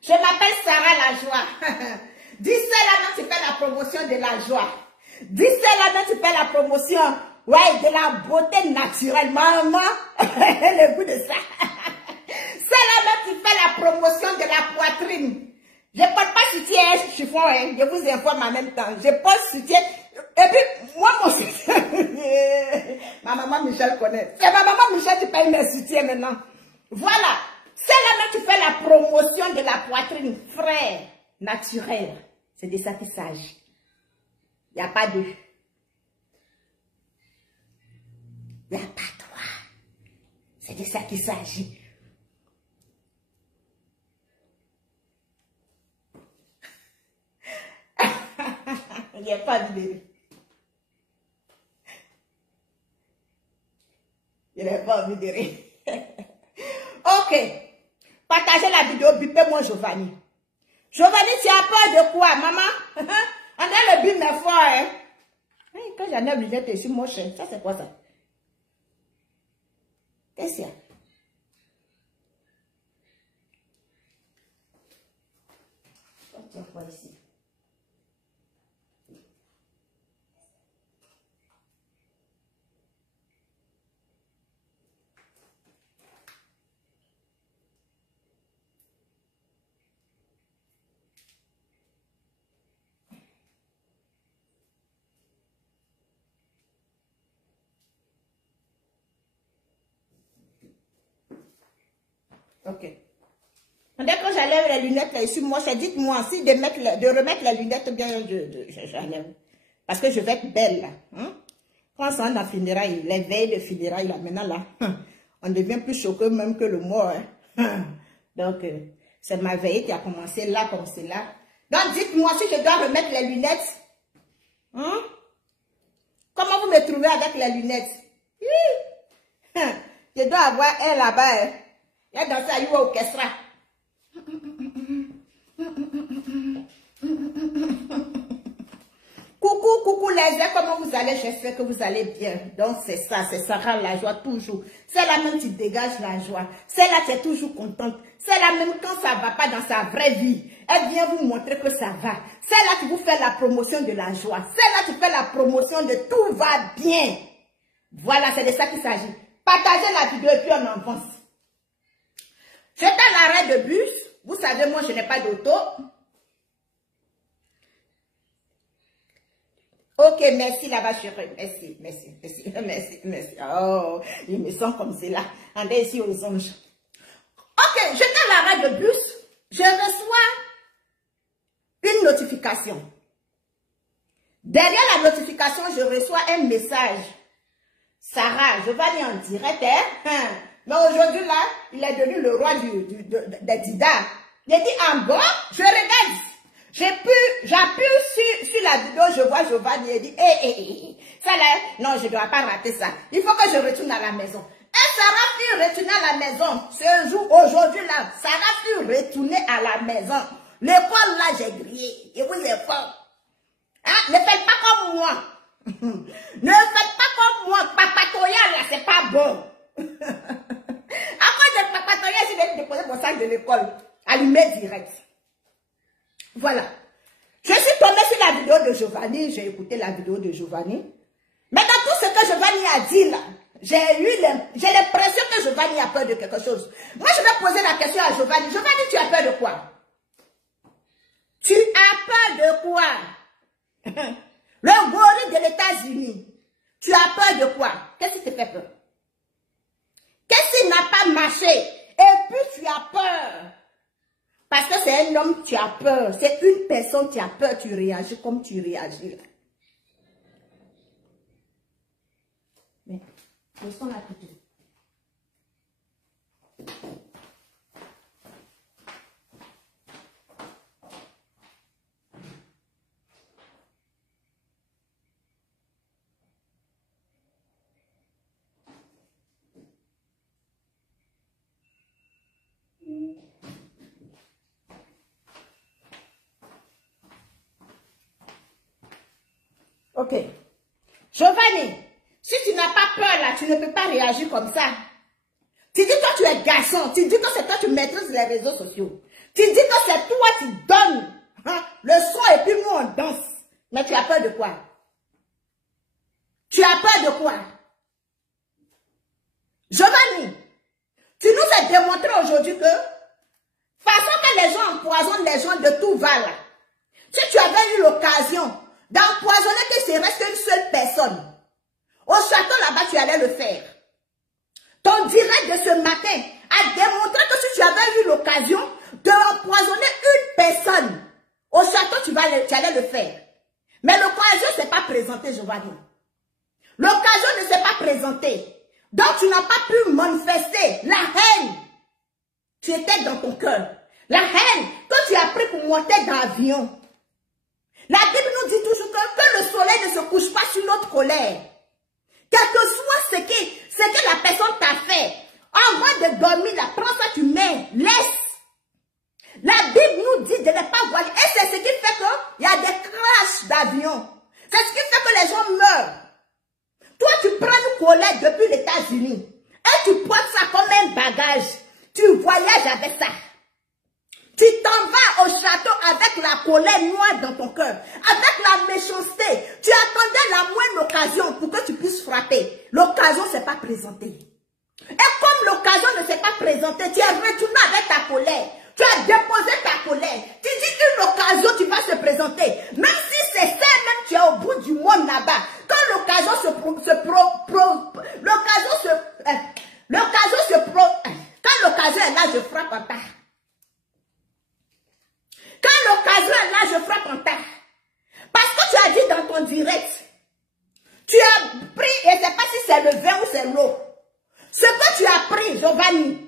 Je m'appelle Sarah la joie. Dis cela, tu fais la promotion de la joie. Dis cela, tu fais la promotion, ouais, de la beauté naturelle. Maman, le goût de ça. Cela, tu fais la promotion de la poitrine. Je ne porte pas soutien chiffon, hein. Je vous informe en même temps. Je porte soutien. Et puis, moi, mon soutien. Ma maman Michel connaît. C'est ma maman Michel qui paye mes soutiens maintenant. Voilà. C'est là que tu fais la promotion de la poitrine frais, naturelle. C'est de ça qu'il s'agit. Il n'y a pas de. Il n'y a pas de toi. C'est de ça qu'il s'agit. Il n'y a pas de rire. Il n'y a pas envie de rire. Ok. Partagez la vidéo, bipez-moi Giovanni. Giovanni, tu as peur de quoi, maman? On a le bip, mais fort, hein? Quand j'en ai obligé de sur mon chien, ça c'est quoi ça? Qu'est-ce qu'il y a? Tiens, quoi ici? Ok. Dès que j'enlève les lunettes là, sur moi, dites-moi si de remettre les lunettes bien, j'enlève. Parce que je vais être belle là. Hein? Quand ça en finira, les veilles de finira, là, maintenant là, on devient plus choqué même que le mort. Hein? Donc, c'est ma veille qui a commencé là comme c'est là. Donc, dites-moi si je dois remettre les lunettes. Hein? Comment vous me trouvez avec les lunettes? Je dois avoir elle là-bas. Hein? Il y a dansé à Youa Orchestra. Coucou, coucou les gens, comment vous allez? J'espère que vous allez bien. Donc c'est ça, c'est Sarah la joie toujours. C'est là même qui dégage la joie. C'est là qui est toujours contente. C'est là même quand ça ne va pas dans sa vraie vie. Elle vient vous montrer que ça va. C'est là qui vous fait la promotion de la joie. C'est là qui fait la promotion de tout va bien. Voilà, c'est de ça qu'il s'agit. Partagez la vidéo et puis on avance. J'étais à l'arrêt de bus. Vous savez, moi, je n'ai pas d'auto. Ok, merci là-bas, chérie. Merci, merci, merci, merci, merci. Oh, il me sent comme c'est là. On est ici aux anges. Ok, j'étais à l'arrêt de bus. Je reçois une notification. Derrière la notification, je reçois un message. Sarah, je vais aller en direct, hein? Mais aujourd'hui, là, il est devenu le roi des Dida. Il a dit, en bas, je regarde. J'appuie sur la vidéo, je vois Giovanni, il dit, ça là, non, je ne dois pas rater ça. Il faut que je retourne à la maison. Et Sarah fut retournée à la maison. Ce jour, aujourd'hui, là, Sarah fut retournée à la maison. L'école, là, j'ai grillé. Et oui, fort. Hein? Ne faites pas comme moi. Ne faites pas comme moi. Papatoya, là, c'est pas bon. À cause de papatoya, je vais déposer mon sac de l'école. Allumé direct. Voilà. Je suis tombée sur la vidéo de Giovanni. J'ai écouté la vidéo de Giovanni. Mais dans tout ce que Giovanni a dit là, j'ai l'impression que Giovanni a peur de quelque chose. Moi, je vais poser la question à Giovanni. Giovanni, tu as peur de quoi? Tu as peur de quoi? Le gorille de l'États-Unis. Tu as peur de quoi? Qu'est-ce qui te fait peur? Qu'est-ce qui n'a pas marché? Et puis tu as peur. Parce que c'est un homme, tu as peur. C'est une personne, tu as peur, tu réagis comme tu réagis. Mais, laissons la couture. Ok. Giovanni, si tu n'as pas peur là, tu ne peux pas réagir comme ça. Tu dis, toi, tu es garçon, tu dis que c'est toi qui maîtrises les réseaux sociaux. Tu dis que c'est toi qui donnes le son et puis nous on danse. Mais tu as peur de quoi? Tu as peur de quoi? Giovanni, tu nous as démontré aujourd'hui que façon que les gens empoisonnent les gens de tout va là. Si tu avais eu l'occasion d'empoisonner que c'est reste une seule personne, au château là-bas tu allais le faire. Ton direct de ce matin a démontré que si tu avais eu l'occasion d'empoisonner une personne, au château tu allais le faire. Mais l'occasion ne s'est pas présentée, Giovanni. L'occasion ne s'est pas présentée. Donc tu n'as pas pu manifester la haine. Tu étais dans ton cœur. La haine que tu as pris pour monter dans l'avion. La Bible nous dit toujours que le soleil ne se couche pas sur notre colère. Quel que soit ce que la personne t'a fait, avant de dormir, là, prends ça, tu mets, laisse. La Bible nous dit de ne pas voiler. Et c'est ce qui fait qu'il y a des crashs d'avion. C'est ce qui fait que les gens meurent. Toi, tu prends une colère depuis les États-Unis et tu portes ça comme un bagage. Tu voyages avec ça. Tu t'en vas au château avec la colère noire dans ton cœur, avec la méchanceté. Tu attendais la moindre occasion pour que tu puisses frapper. L'occasion ne s'est pas présentée. Et comme l'occasion ne s'est pas présentée, tu es retourné avec ta colère. Tu as déposé ta colère. Tu dis qu'une occasion, tu vas se présenter. Même si c'est ça, même tu es au bout du monde là-bas. Quand l'occasion quand l'occasion est là, je frappe en tas. Quand l'occasion est là, je frappe en tas. Parce que tu as dit dans ton direct, tu as pris, et je ne sais pas si c'est le vin ou c'est l'eau. Ce que tu as pris, Giovanni,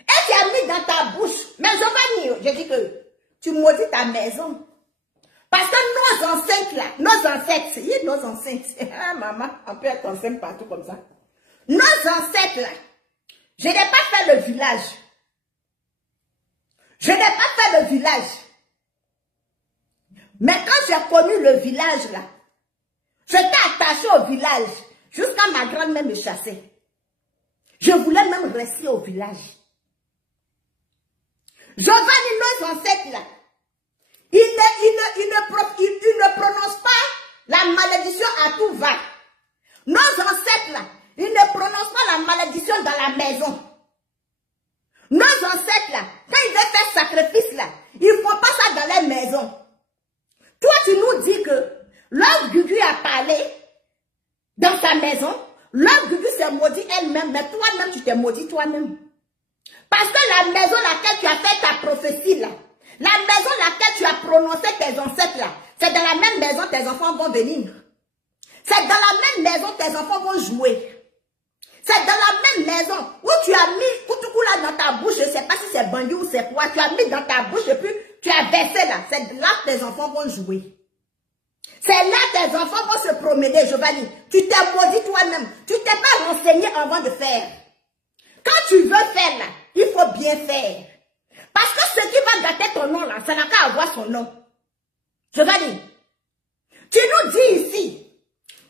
et tu as mis dans ta bouche. Mais Giovanni, je dis que tu maudis ta maison. Parce que nos enceintes là, nos enceintes, ah maman, on peut être enceinte partout comme ça. Nos ancêtres là, je n'ai pas fait le village. Je n'ai pas fait le village. Mais quand j'ai connu le village là, j'étais attachée au village jusqu'à ma grand-mère me chasser. Je voulais même rester au village. Giovanni, nos ancêtres là, ils ne prononcent pas la malédiction à tout va. Nos ancêtres là, ils ne prononcent pas la malédiction dans la maison. Nos ancêtres là, quand ils veulent faire sacrifice là, ils ne font pas ça dans les maisons. Toi, tu nous dis que l'homme Gugu a parlé dans ta maison. L'homme Gugu s'est maudit elle-même, mais toi-même, tu t'es maudit toi-même. Parce que la maison laquelle tu as fait ta prophétie là, la maison laquelle tu as prononcé tes ancêtres là, c'est dans la même maison tes enfants vont venir. C'est dans la même maison tes enfants vont jouer. C'est dans la même maison où tu as mis Koutoukou là dans ta bouche, je ne sais pas si c'est bandiou ou c'est quoi, tu as mis dans ta bouche et puis tu as versé là. C'est là que tes enfants vont jouer. C'est là que tes enfants vont se promener, Giovanni. Tu t'es maudit toi-même. Tu t'es pas renseigné avant de faire. Quand tu veux faire là, il faut bien faire. Parce que ce qui va gâter ton nom là, ça n'a qu'à avoir son nom. Giovanni, tu nous dis ici,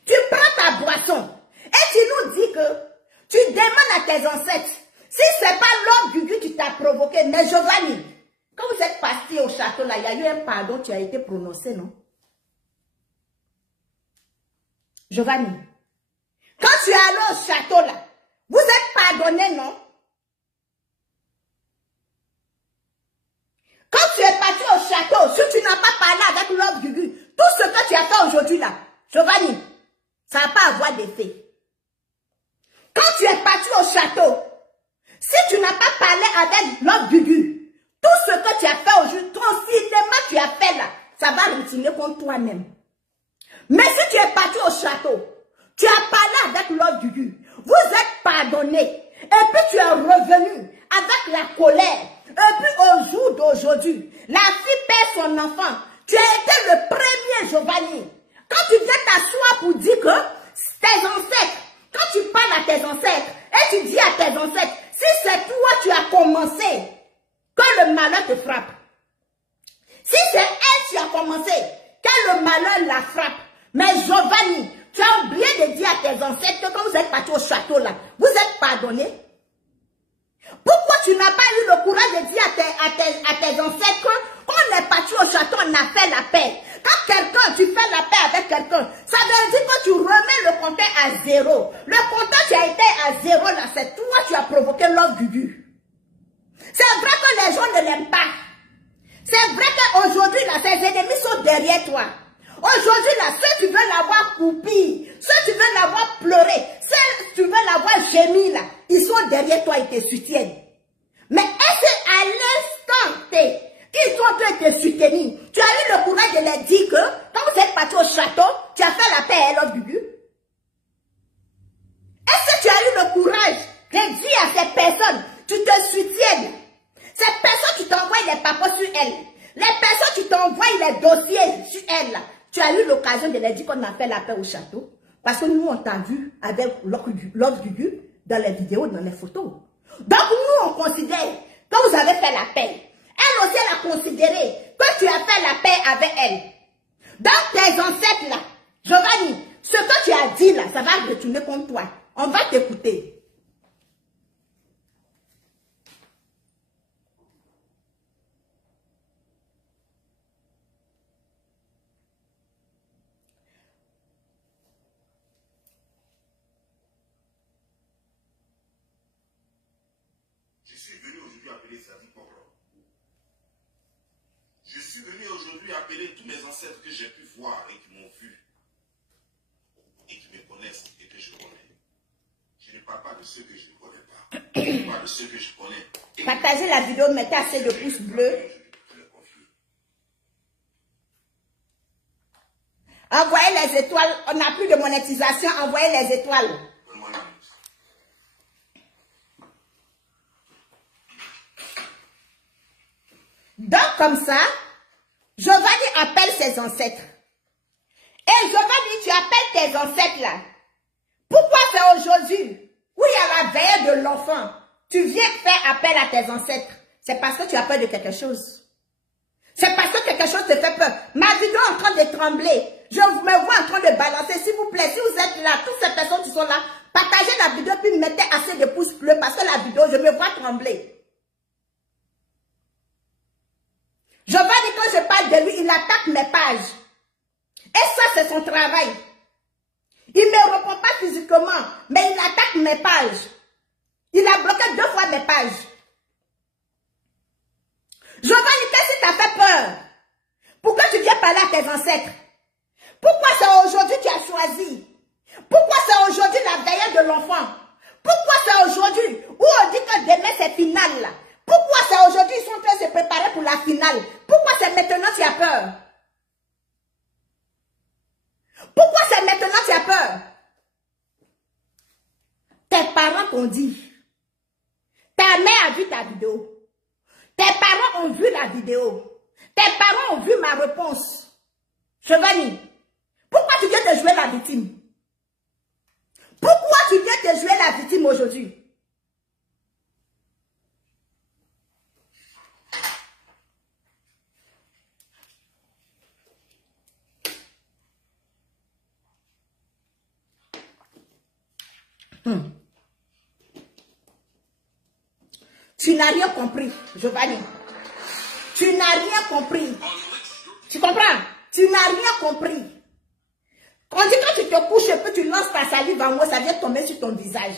tu prends ta boisson et tu nous dis que tu demandes à tes ancêtres, si ce n'est pas l'homme Gugu qui t'a provoqué, mais Giovanni, quand vous êtes parti au château là, il y a eu un pardon qui a été prononcé, non? Giovanni, quand tu es allé au château là, vous êtes pardonné, non? Quand tu es parti au château, si tu n'as pas parlé avec l'homme Gugu, tout ce que tu as fait aujourd'hui là, Giovanni, ça va pas avoir d'effet. Quand tu es parti au château, si tu n'as pas parlé avec l'homme Gugu, tout ce que tu as fait aujourd'hui, ton cinéma que tu as fait là, ça va retourner contre toi-même. Mais si tu es parti au château, tu as parlé avec l'homme Gugu, vous êtes pardonné, et puis tu es revenu avec la colère, et puis au jour d'aujourd'hui, la fille perd son enfant, tu as été le premier, Giovanni. Quand tu viens t'asseoir pour dire que tes ancêtres, quand tu parles à tes ancêtres, et tu dis à tes ancêtres, si c'est toi tu as commencé, que le malheur te frappe. Si c'est elle qui a commencé, que le malheur la frappe. Mais Giovanni, tu as oublié de dire à tes ancêtres que quand vous êtes partis au château là, vous êtes pardonné. Pourquoi tu n'as pas eu le courage de dire à tes ancêtres qu'on est parti au château, on a fait la paix? Quand tu fais la paix avec quelqu'un, ça veut dire que tu remets le compteur à zéro. Le compteur qui a été à zéro, là, c'est toi qui as provoqué l'ordre Gugu. C'est vrai que les gens ne l'aiment pas. C'est vrai qu'aujourd'hui, là, ses ennemis sont derrière toi. Aujourd'hui, là, ceux qui veulent l'avoir coupé, ceux qui veulent l'avoir pleuré, ceux qui veulent l'avoir gémi, là, ils sont derrière toi, ils te soutiennent. Mais est-ce qu'à l'instant T, ils ont te soutenir, tu as eu le courage de leur dire que, quand vous êtes parti au château, tu as fait la paix à l'autre Gugu? Est-ce que tu as eu le courage de dire à ces personnes, tu te soutiennes? Ces personnes qui t'envoient les papiers sur elles, les personnes qui t'envoient les dossiers sur elles, là, tu as eu l'occasion de leur dire qu'on a fait la paix au château. Parce que nous, on t'a vu avec l'autre Gugu dans les vidéos, dans les photos. Donc, nous, on considère que vous avez fait la paix. Elle aussi, elle a considéré que tu as fait la paix avec elle. Donc, tes ancêtres, là, Giovanni, ce que tu as dit, là, ça va retourner contre toi. On va t'écouter. Je suis venu aujourd'hui appeler tous mes ancêtres que j'ai pu voir et qui m'ont vu et qui me connaissent et que je connais. Je ne parle pas de ceux que je ne connais pas. Je parle de ceux que je connais. Partagez la vidéo, mettez assez de pouces bleus. Envoyez les étoiles. On n'a plus de monétisation. Envoyez les étoiles. Donc, comme ça, Giovanni appelle ses ancêtres. Et Giovanni, tu appelles tes ancêtres là. Pourquoi c'est aujourd'hui, où il y a la veille de l'enfant, tu viens faire appel à tes ancêtres? C'est parce que tu as peur de quelque chose. C'est parce que quelque chose te fait peur. Ma vidéo est en train de trembler. Je me vois en train de balancer. S'il vous plaît, si vous êtes là, toutes ces personnes qui sont là, partagez la vidéo puis mettez assez de pouces bleus parce que la vidéo, je me vois trembler. Giovanni, quand je parle de lui, il attaque mes pages. Et ça, c'est son travail. Il ne me répond pas physiquement, mais il attaque mes pages. Il a bloqué 2 fois mes pages. Giovanni, qu'est-ce qui t'a fait peur? Pourquoi tu viens parler à tes ancêtres? Pourquoi c'est aujourd'hui que tu as choisi? Pourquoi c'est aujourd'hui la veille de l'enfant? Pourquoi c'est aujourd'hui où on dit que demain c'est final là? Pourquoi c'est aujourd'hui ils sont en train de se préparer pour la finale? Pourquoi c'est maintenant tu as peur? Pourquoi c'est maintenant tu as peur? Tes parents t'ont dit. Ta mère a vu ta vidéo. Tes parents ont vu la vidéo. Tes parents ont vu ma réponse. Giovanni, pourquoi tu viens de jouer la victime? Pourquoi tu viens de jouer la victime aujourd'hui? Tu n'as rien compris, Giovanni. Tu n'as rien compris. Tu comprends? Tu n'as rien compris. Quand tu te couches et que tu lances ta salive en haut, ça vient tomber sur ton visage.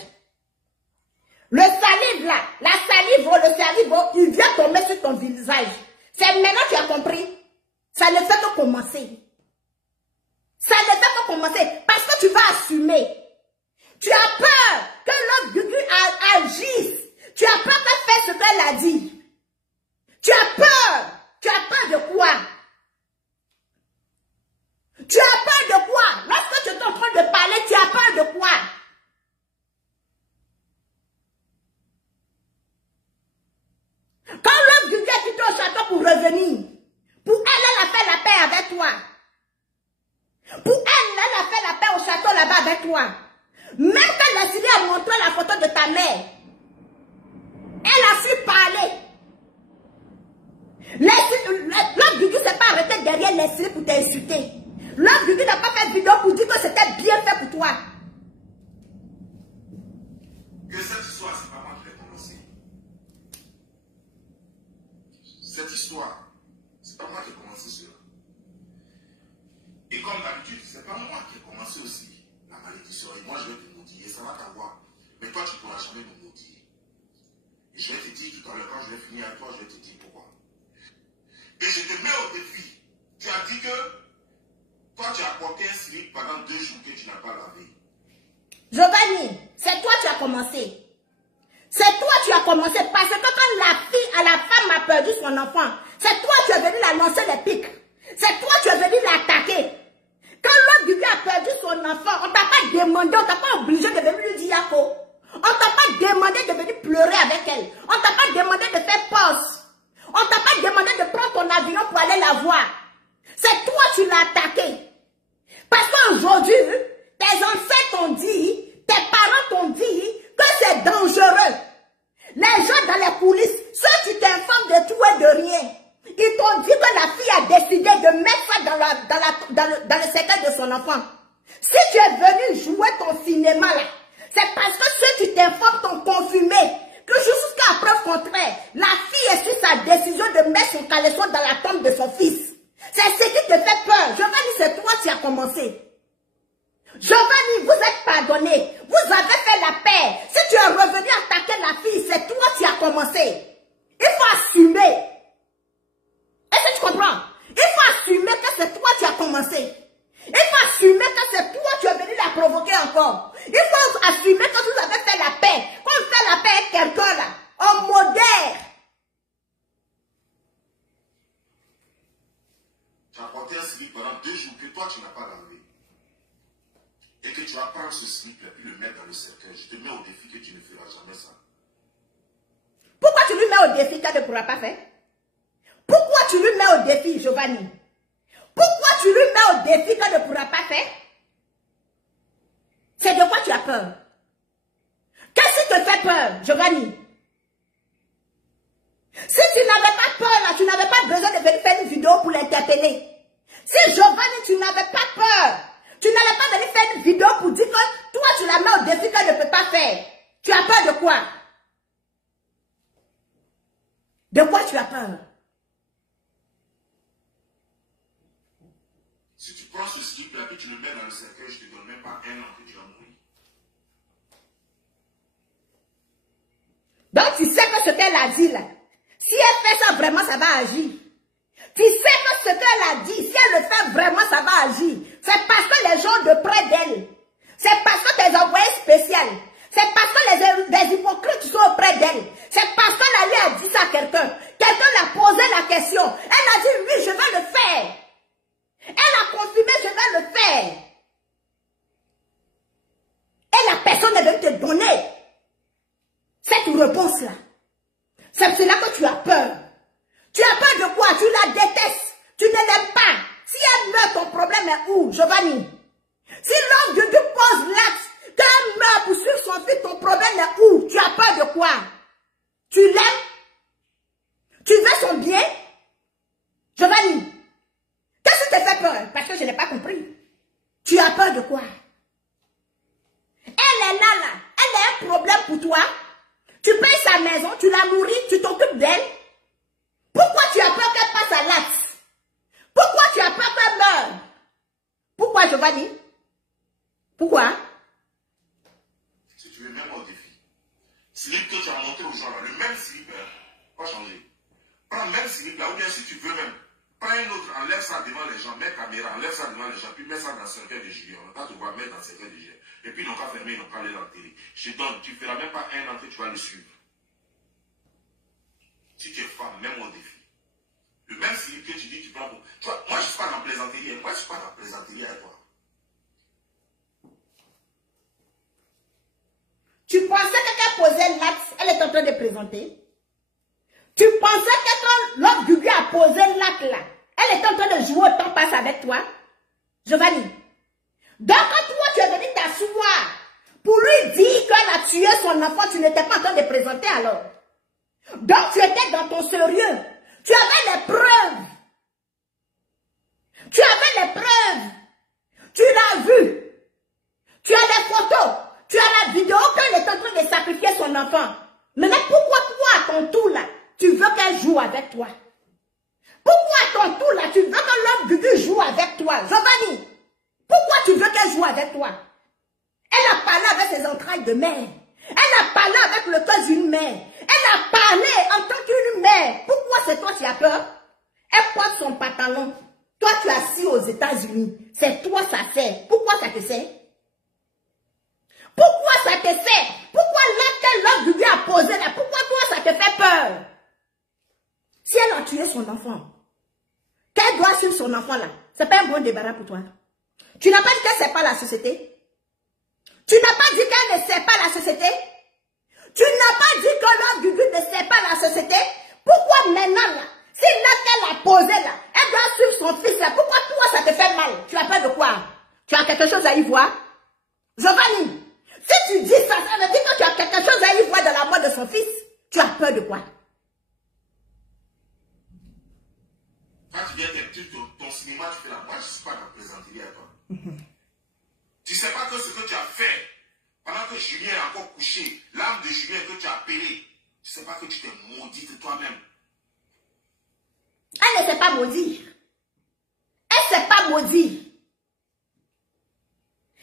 Le salive là, la salive, le salive, il vient tomber sur ton visage. C'est maintenant que tu as compris. Ça ne fait que commencer. Ça ne fait que commencer. Parce que tu vas assumer. Tu as peur que l'autre Gugu agisse. Tu as peur qu'elle fasse ce qu'elle a dit. Tu as peur. Tu as peur de quoi? Tu as peur de quoi? Lorsque tu es en train de parler, tu as peur de quoi? Quand l'autre Gugu est quitté au château pour revenir, pour elle, elle a fait la paix avec toi. Pour elle, elle a fait la paix au château là-bas avec toi. Même quand elle a décidé à montrer la photo de ta mère, elle a su parler. L'autre Gugu ne s'est pas arrêté derrière les cils pour t'insulter. L'autre Gugu n'a pas fait de vidéo pour dire que c'était bien fait pour toi. Que cette histoire, c'est pas moi qui l'ai commencé. l'histoire. C'est pas moi qui ai commencé cela. Et comme d'habitude, c'est pas moi qui ai commencé aussi la malédiction. Et moi, je vais te maudire, ça va t'avoir. Mais toi, tu ne pourras jamais me maudire. Et je vais te dire tout à l'heure, quand je vais finir avec toi, je vais te dire pourquoi. Et je te mets au défi. Tu as dit que toi, tu as porté un slip pendant 2 jours que tu n'as pas lavé. Giovanni, c'est toi qui as commencé. C'est toi qui as commencé. Parce que quand la femme a perdu son enfant, c'est toi qui es venu la lancer les pics. C'est toi qui es venu l'attaquer. Quand l'autre bébé a perdu son enfant, on ne t'a pas demandé, on ne t'a pas obligé de venir lui dire Yako. On ne t'a pas demandé de venir pleurer avec elle. On ne t'a pas demandé de faire pause. On ne t'a pas demandé de prendre ton avion pour aller la voir. C'est toi qui l'as attaqué. Parce qu'aujourd'hui, tes ancêtres t'ont dit, tes parents t'ont dit que c'est dangereux. Les gens dans les coulisses, ceux qui t'informent de tout et de rien, ils t'ont dit que la fille a décidé de mettre ça dans le cercueil de son enfant. Si tu es venu jouer ton cinéma là, c'est parce que ceux qui t'informent t'ont confirmé que jusqu'à preuve contraire, la fille est sur sa décision de mettre son caleçon dans la tombe de son fils. C'est ce qui te fait peur. Giovanni, c'est toi qui as commencé. Giovanni, vous êtes pardonné. Vous avez fait la paix. Si tu es revenu attaquer la fille, c'est toi qui as commencé. Il faut assumer. Est-ce que tu comprends? Il faut assumer que c'est toi qui as commencé. Il faut assumer que c'est toi qui es venu la provoquer encore. Il faut assumer que vous avez fait la paix. Quand on fait la paix avec quelqu'un là, on modère. Tu as porté un slip pendant 2 jours que toi tu n'as pas lavé. Et que tu vas prendre ce slip et puis le mettre dans le cercueil. Je te mets au défi que tu ne feras jamais ça. Pourquoi tu lui mets au défi qu'elle ne pourra pas faire? Pourquoi tu lui mets au défi, Giovanni? Pourquoi tu lui mets au défi qu'elle ne pourra pas faire? C'est de quoi tu as peur? Qu'est-ce qui te fait peur, Giovanni? Si tu n'avais pas peur là, tu n'avais pas besoin de venir faire une vidéo pour l'interpeller. Si Giovanni, tu n'avais pas peur, tu n'allais pas venir faire une vidéo pour dire que toi, tu la mets au défi qu'elle ne peut pas faire. Tu as peur de quoi? De quoi tu as peur? Si tu prends ce slip là et tu le mets dans le cercueil, je ne te donne même pas 1 an que tu vas mourir. Donc tu sais que ce qu'elle a dit là, si elle fait ça vraiment, ça va agir. Tu sais que ce qu'elle a dit, si elle le fait vraiment, ça va agir. C'est parce que les gens de près d'elle, c'est parce que tes envoyés spéciaux, c'est parce que les hypocrites sont auprès d'elle, c'est parce qu'elle lui a dit ça à quelqu'un. Quelqu'un l'a posé la question. Elle a dit oui, je vais le faire. Elle a confirmé, je vais le faire. Et la personne est venue te donner cette réponse-là. C'est cela que tu as peur. Tu as peur de quoi? Tu la détestes. Tu ne l'aimes pas. Si elle meurt, ton problème est où, Giovanni? Si l'homme de Dieu pose l'acte, qu'elle meurt pour suivre son fils, ton problème est où? Tu as peur de quoi? Tu l'aimes? Tu veux son bien? Giovanni, qu'est-ce qui te fait peur? Parce que je n'ai pas compris. Tu as peur de quoi? Elle est là. Elle a un problème pour toi. Tu payes sa maison, tu la nourris, tu t'occupes d'elle. Pourquoi tu as peur qu'elle passe à l'acte? Pourquoi tu as peur qu'elle meure? Pourquoi, Giovanni? Pourquoi? Si tu veux même au défi. Slip que tu as montré aux gens là, le même slip, pas changer. Prends le même slip là, ou bien si tu veux même, prends un autre, enlève ça devant les gens, mets caméra, enlève ça devant les gens, puis mets ça dans le cercueil de Julien. On va te voir mettre dans le cercueil de Julien. Et puis ils n'ont pas fermé, ils n'ont pas allé dans la télé. Je te donne, tu ne feras même pas 1 an que tu vas le suivre. Si tu es femme, même au défi. Le même slip que tu dis, tu prends pour. Tu vois, moi je ne suis pas dans la plaisanterie, moi je ne suis pas dans la plaisanterie avec toi. Tu pensais que quand elle posait l'acte, elle est en train de présenter? Tu pensais que quand l'autre du gars a posé l'acte là, elle est en train de jouer au temps passe avec toi? Giovanni. Donc quand toi tu es venu t'asseoir pour lui dire qu'elle a tué son enfant, tu n'étais pas en train de présenter alors. Donc tu étais dans ton sérieux. Tu avais les preuves. Tu avais les preuves. Tu l'as vu. Tu as les photos. Tu as la vidéo qu'elle est en train de sacrifier son enfant. Maintenant, pourquoi toi, à ton tour là, tu veux qu'elle joue avec toi? ton tour là, tu veux que l'homme Gugu joue avec toi. Giovanni, pourquoi tu veux qu'elle joue avec toi? Elle a parlé avec ses entrailles de mère. Elle a parlé avec le cœur d'une mère. Elle a parlé en tant qu'une mère. Pourquoi c'est toi qui as peur? Elle porte son pantalon. Toi, tu es assis aux États-Unis. C'est toi ça fait. Pourquoi ça te sert? Pourquoi ça te fait? Pourquoi l'autre Gugu a posé là? Pourquoi toi ça te fait peur? Si elle a tué son enfant, qu'elle doit suivre son enfant là, c'est pas un bon débarras pour toi. Tu n'as pas dit qu'elle ne sait pas la société? Tu n'as pas dit qu'elle ne sait pas la société? Tu n'as pas dit que l'homme Gugu ne sait pas la société? Pourquoi maintenant là, si là qu'elle a posé là, elle doit suivre son fils là, pourquoi toi ça te fait mal? Tu as peur de quoi? Tu as quelque chose à y voir? Giovanni, si tu dis ça, ça veut dire que tu as quelque chose à y voir dans la mort de son fils. Tu as peur de quoi? Quand tu viens d'être ton cinéma, tu fais là. Moi, je ne suis pas dans la plaisanterie à toi. Tu ne sais pas que ce que tu as fait, pendant que Julien est encore couché, l'âme de Julien que tu as appelée, tu ne sais pas que tu t'es maudite toi-même. Elle ne sait pas maudire. Elle ne sait pas maudire.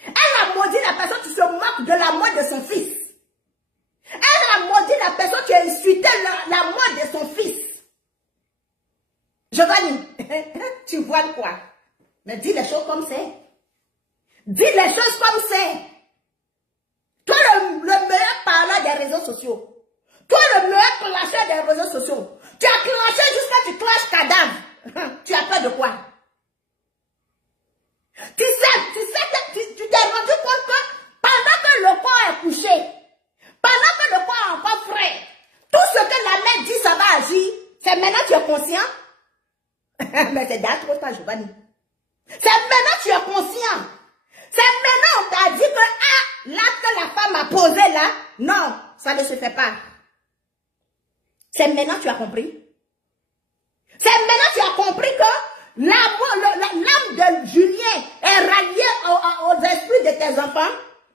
Elle a maudit la personne qui se moque de la mort de son fils. Elle a maudit la personne qui a insulté la mort de son fils. Giovanni, tu vois quoi? Mais dis les choses comme c'est. Dis les choses comme c'est. Toi, le meilleur parleur des réseaux sociaux. Toi, le meilleur clencheur des réseaux sociaux. Tu as clenché jusqu'à tu clenches cadavre. Tu as peur de quoi? Tu t'es rendu compte que pendant que le corps est couché, pendant que le corps est encore frais, tout ce que la mère dit, ça va agir. C'est maintenant que tu es conscient. Mais c'est déjà trop tard, Giovanni. C'est maintenant que tu es conscient. C'est maintenant on t'a dit que l'acte que la femme a posé là, non, ça ne se fait pas. C'est maintenant que tu as compris. C'est maintenant que tu as compris que l'âme de Julien est ralliée aux esprits de tes enfants.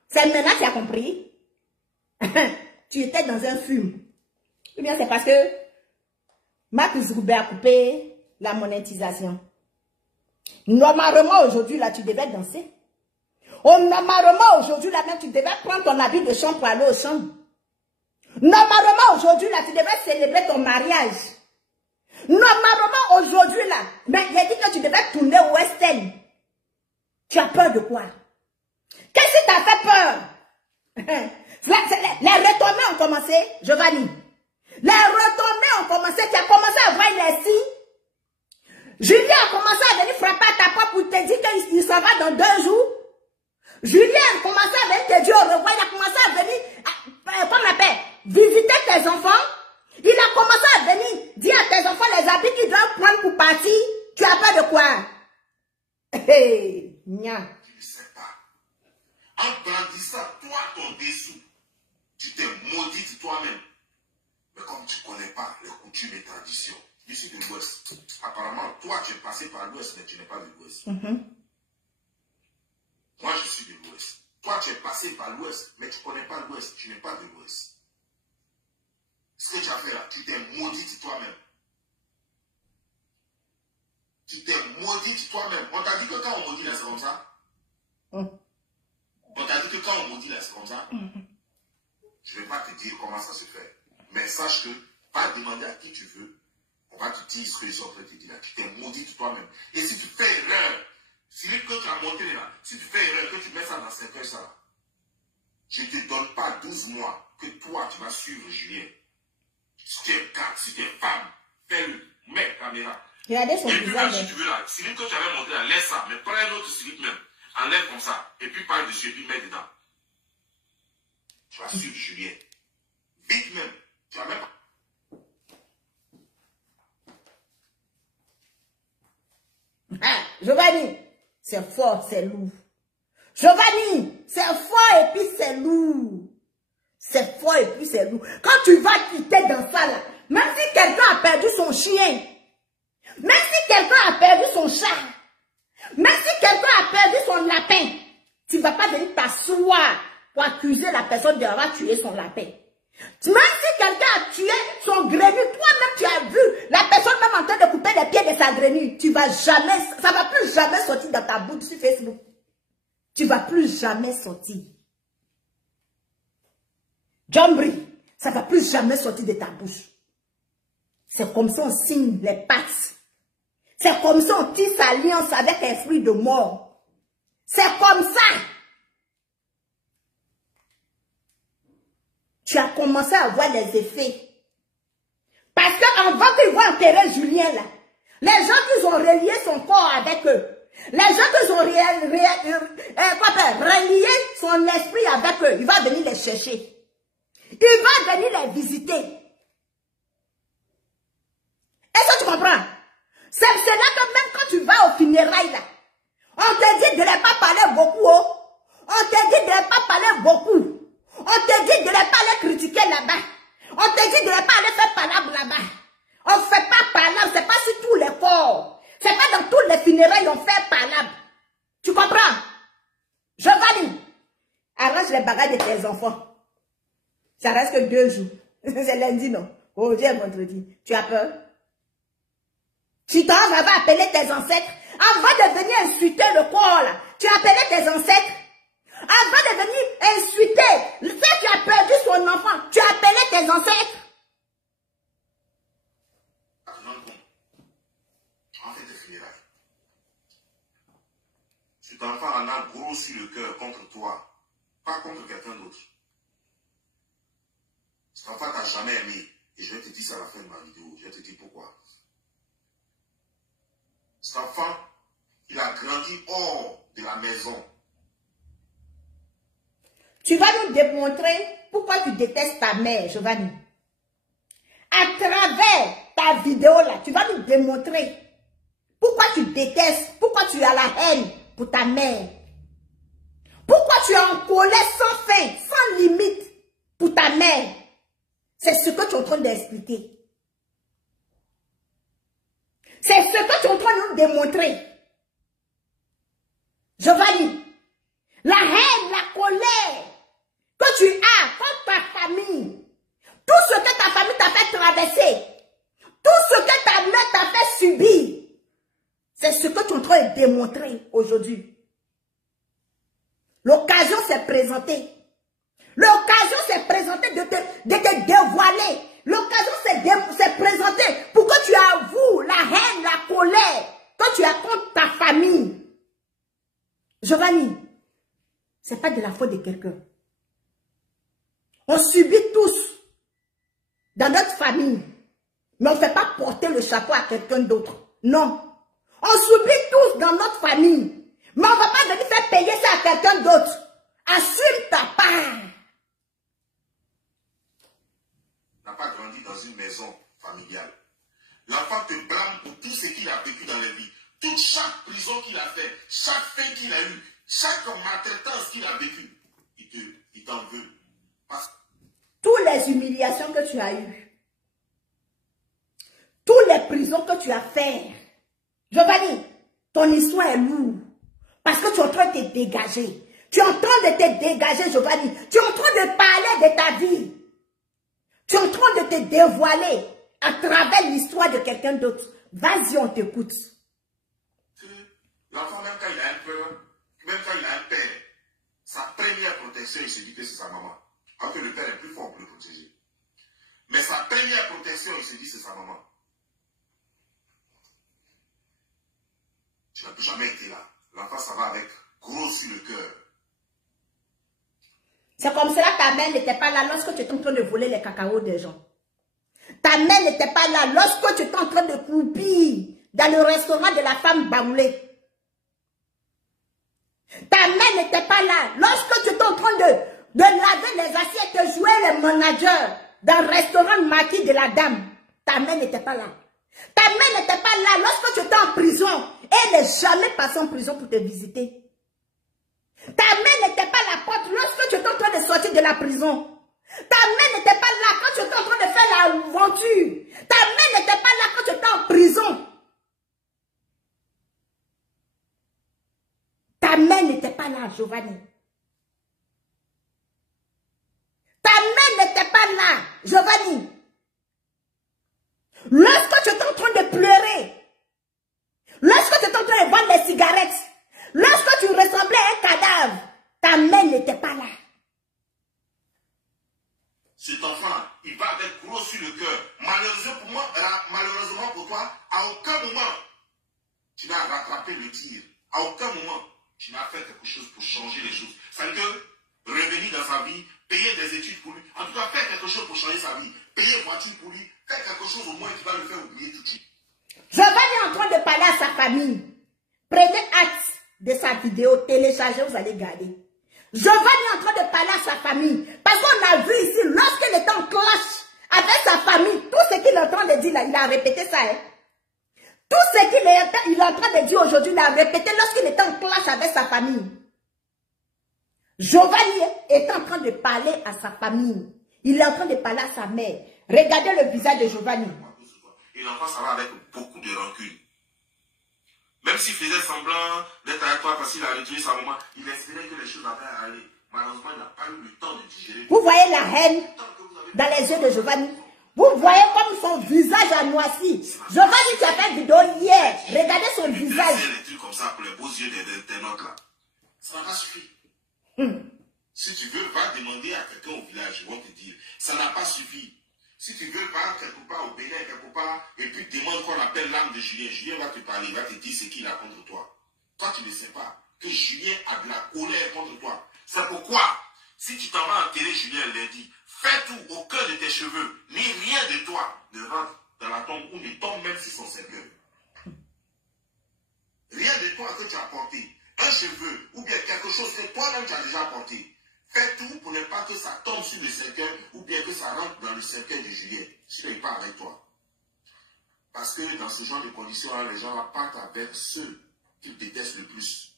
C'est maintenant que tu as compris. Tu étais dans un film. Ou bien c'est parce que Mark Zuckerberg a coupé la monétisation. Normalement, aujourd'hui, là, tu devais danser. Normalement, aujourd'hui, là, même, tu devais prendre ton habit de chambre pour aller au champ. Normalement, aujourd'hui, là, tu devais célébrer ton mariage. Normalement, aujourd'hui, là, mais il a dit que tu devais tourner au West End. Tu as peur de quoi? Qu'est-ce qui t'a fait peur? Les retombées ont commencé, Giovanni. Les retombées ont commencé. Tu as commencé à voir les signes. Julien a commencé à venir frapper à ta porte pour te dire qu'il s'en va dans 2 jours. Julien a commencé à venir te dire au revoir. Il a commencé à venir, comme on appelle, visiter tes enfants. Il a commencé à venir dire à tes enfants les habits qu'ils doivent prendre pour partir. Tu as peur de quoi? Hey, nya. Tu ne sais pas. En brandissant, toi, ton dessous, tu t'es maudite toi-même. Mais comme tu ne connais pas les coutumes et traditions, je suis de l'Ouest. Apparemment, toi, tu es passé par l'Ouest, mais tu n'es pas de l'Ouest. Moi, je suis de l'Ouest. Toi, tu es passé par l'Ouest, mais tu ne connais pas l'Ouest. Tu n'es pas de l'Ouest. Ce que tu as fait là, tu t'es maudite toi-même. Tu t'es maudite toi-même. On t'a dit que quand on maudit là, c'est comme ça. On t'a dit que quand on maudit là, c'est comme ça. Je ne vais pas te dire comment ça se fait. Mais sache que, pas demander à qui tu veux, on va te dire ce que les autres te disent là. Tu t'es maudite toi-même. Et si tu fais erreur, si que tu as monté là, si tu fais erreur, que tu mets ça dans 5 heures, ça, je ne te donne pas 12 mois que toi, tu vas suivre Julien. Si tu es gars, si tu es femme, fais-le, mets la caméra. Regardez son et puis là, visage. si tu veux là, slip que tu avais monté là, laisse ça, mais prends un autre slip même, enlève comme ça, et puis parle dessus, et puis mets dedans. Tu vas suivre Julien. Vite même, tu vas même pas. Ah, Giovanni, c'est fort, c'est lourd. Giovanni, c'est fort et puis c'est lourd. C'est fort et puis c'est lourd. Quand tu vas quitter dans ça là, même si quelqu'un a perdu son chien, même si quelqu'un a perdu son chat, même si quelqu'un a perdu son lapin, tu ne vas pas venir t'asseoir pour accuser la personne d'avoir tué son lapin. Même si quelqu'un a tué son grenouille, toi-même tu as vu la personne même en train de couper les pieds de sagrenu, tu vas jamais, ça va plus jamais sortir dans ta bouche sur Facebook. Tu vas plus jamais sortir. Jambri, ça va plus jamais sortir de ta bouche. C'est comme ça on signe les pattes. C'est comme ça on tisse alliance avec l'esprit de mort. C'est comme ça. Tu as commencé à voir les effets. Parce qu'avant qu'ils vont enterrer Julien là, les gens qui ont relié son corps avec eux, les gens qui ont relié son esprit avec eux, il va venir les chercher. Il va venir les visiter. Est-ce que tu comprends? C'est là que même quand tu vas au funérailles là, on te dit de ne pas parler beaucoup. Oh. On te dit de ne pas parler beaucoup. On te dit de ne pas aller critiquer là-bas. On te dit de ne pas aller faire palabre là-bas. On ne fait pas palabre, c'est pas sur tous les corps. C'est pas dans tous les funérailles on fait palabre. Tu comprends? Giovanni, arrange les bagages de tes enfants. Ça reste que 2 jours. C'est lundi, non? Aujourd'hui est vendredi. Tu as peur? Tu t'en vas appeler tes ancêtres. Avant de venir insulter le corps, là, tu as appelé tes ancêtres. Avant de venir insulter, si tu as perdu son enfant, tu as appelé tes ancêtres. En fait, des funérailles. Cet enfant en a grossi le cœur contre toi, pas contre quelqu'un d'autre. Cet enfant t'a jamais aimé. Et je vais te dire ça à la fin de ma vidéo. Je vais te dire pourquoi. Cet enfant, il a grandi hors de la maison. Tu vas nous démontrer pourquoi tu détestes ta mère, Giovanni. À travers ta vidéo là, tu vas nous démontrer pourquoi tu détestes, pourquoi tu as la haine pour ta mère. Pourquoi tu es en colère sans fin, sans limite pour ta mère. C'est ce que tu es en train d'expliquer. C'est ce que tu es en train de nous démontrer. Giovanni, la haine, la colère que tu as contre ta famille, tout ce que ta famille t'a fait traverser, tout ce que ta mère t'a fait subir, c'est ce que tu es en train de démontrer aujourd'hui. L'occasion s'est présentée. L'occasion s'est présentée de te dévoiler. L'occasion s'est présentée pour que tu avoues la haine, la colère que tu as contre ta famille. Giovanni, ce n'est pas de la faute de quelqu'un. On subit tous dans notre famille, mais on ne fait pas porter le chapeau à quelqu'un d'autre. Non. On subit tous dans notre famille, mais on ne va pas venir faire payer ça à quelqu'un d'autre. Assume ta part. N'a pas grandi dans une maison familiale. L'enfant te blâme pour tout ce qu'il a vécu dans la vie. Toute chaque prison qu'il a fait, chaque fait qu'il a eu, chaque maltraitance qu'il a vécu, il t'en veut. Toutes les humiliations que tu as eues, toutes les prisons que tu as fait, Giovanni, ton histoire est lourde. Parce que tu es en train de te dégager. Tu es en train de te dégager, Giovanni. Tu es en train de parler de ta vie. Tu es en train de te dévoiler à travers l'histoire de quelqu'un d'autre. Vas-y, on t'écoute. L'enfant, même quand il a un peur, même quand il a un père, sa première protection, il se dit que c'est sa maman. Alors que le père est plus fort pour le protéger. Mais sa première protection, il se dit que c'est sa maman. Tu n'as plus jamais été là. L'enfant, ça va avec gros sur le cœur. C'est comme cela que ta mère n'était pas là lorsque tu étais en train de voler les cacaos des gens. Ta mère n'était pas là lorsque tu étais en train de croupir dans le restaurant de la femme baoulée. Ta mère n'était pas là lorsque tu étais en train de laver les assiettes, de jouer les managers dans le restaurant maquis de la dame. Ta mère n'était pas là. Ta mère n'était pas là lorsque tu étais en prison. Elle n'est jamais passée en prison pour te visiter. Ta mère n'était pas à la porte lorsque tu étais en train de sortir de la prison. Ta mère n'était pas là quand tu étais en train de faire l'aventure. Ta mère n'était pas là quand tu étais en prison. Ta mère n'était pas là, Giovanni. Ta mère n'était pas là, Giovanni. Lorsque tu étais en train de pleurer, toi, à aucun moment, tu n'as rattrapé le tir. À aucun moment, tu n'as fait quelque chose pour changer les choses. Ça veut dire revenir dans sa vie, payer des études pour lui. En tout cas, faire quelque chose pour changer sa vie. Payer une voiture pour lui. Faire quelque chose au moins qui va le faire oublier tout de suite. Giovanni est en train de parler à sa famille. Prenez acte de sa vidéo, téléchargez, vous allez garder. Giovanni est en train de parler à sa famille. Parce qu'on a vu ici, lorsqu'il était en clash avec sa famille, tout ce qu'il est en train de dire là, il a répété ça. Hein? Tout ce qu'il est en train de dire aujourd'hui, il a répété lorsqu'il était en clash avec sa famille. Giovanni est en train de parler à sa famille. Il est en train de parler à sa mère. Regardez le visage de Giovanni. Et l'enfant s'en va avec beaucoup de rancune. Même s'il faisait semblant d'être avec toi parce qu'il a retrouvé sa maman, il espérait que les choses allaient aller. Malheureusement, il n'a pas eu le temps de digérer. Vous voyez la haine dans les yeux de Giovanni. Vous voyez comme son visage a noirci. Giovanni qui a fait une vidéo hier. Regardez son visage. Des trucs comme ça pour les beaux yeux des notes là. Ça n'a pas suffi. Si tu veux, va demander à quelqu'un au village, ils vont te dire. Ça n'a pas suffi. Si tu veux, va quelque part au Bénin, quelque part, et puis demande qu'on appelle l'âme de Julien. Julien va te parler, il va te dire ce qu'il a contre toi. Toi, tu ne sais pas que Julien a de la colère contre toi. C'est pourquoi, si tu t'en vas enterrer Julien lundi, fais tout au cœur de tes cheveux, ni rien de toi ne rentre dans la tombe ou ne tombe même sur son cercueil. Rien de toi que tu as porté, un cheveu ou bien quelque chose que toi-même tu as déjà porté. Fais tout pour ne pas que ça tombe sur le cercueil ou bien que ça rentre dans le cercueil de Julien, s'il n'est pas avec toi. Parce que dans ce genre de conditions-là, les gens partent avec ceux qu'ils détestent le plus.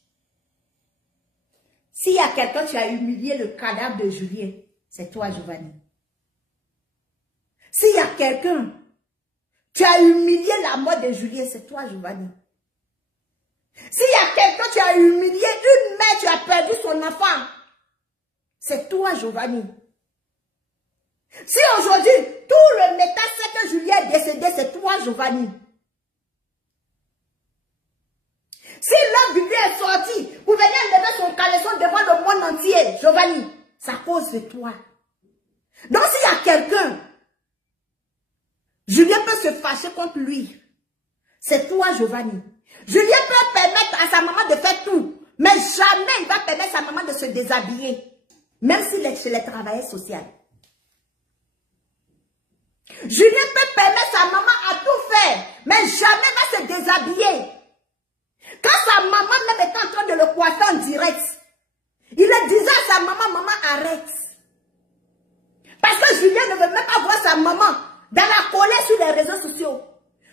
S'il y a quelqu'un qui a humilié le cadavre de Julien, c'est toi, Giovanni. S'il y a quelqu'un qui a humilié la mort de Julien, c'est toi, Giovanni. S'il y a quelqu'un qui a humilié une mère qui a perdu son enfant, c'est toi, Giovanni. Si aujourd'hui, tout le métal sait que Julien est décédé, c'est toi, Giovanni. Si l'homme Bibi est sorti, vous venez lever son caleçon devant le monde entier, Giovanni, c'est à cause de toi. Donc s'il y a quelqu'un, Julien peut se fâcher contre lui. C'est toi, Giovanni. Julien peut permettre à sa maman de faire tout, mais jamais il va permettre à sa maman de se déshabiller. Même s'il est chez les travailleurs sociaux. Julien peut permettre sa maman à tout faire, mais jamais va se déshabiller. Quand sa maman même était en train de le coiffer en direct, il le disait à sa maman, maman arrête. Parce que Julien ne veut même pas voir sa maman dans la colère sur les réseaux sociaux.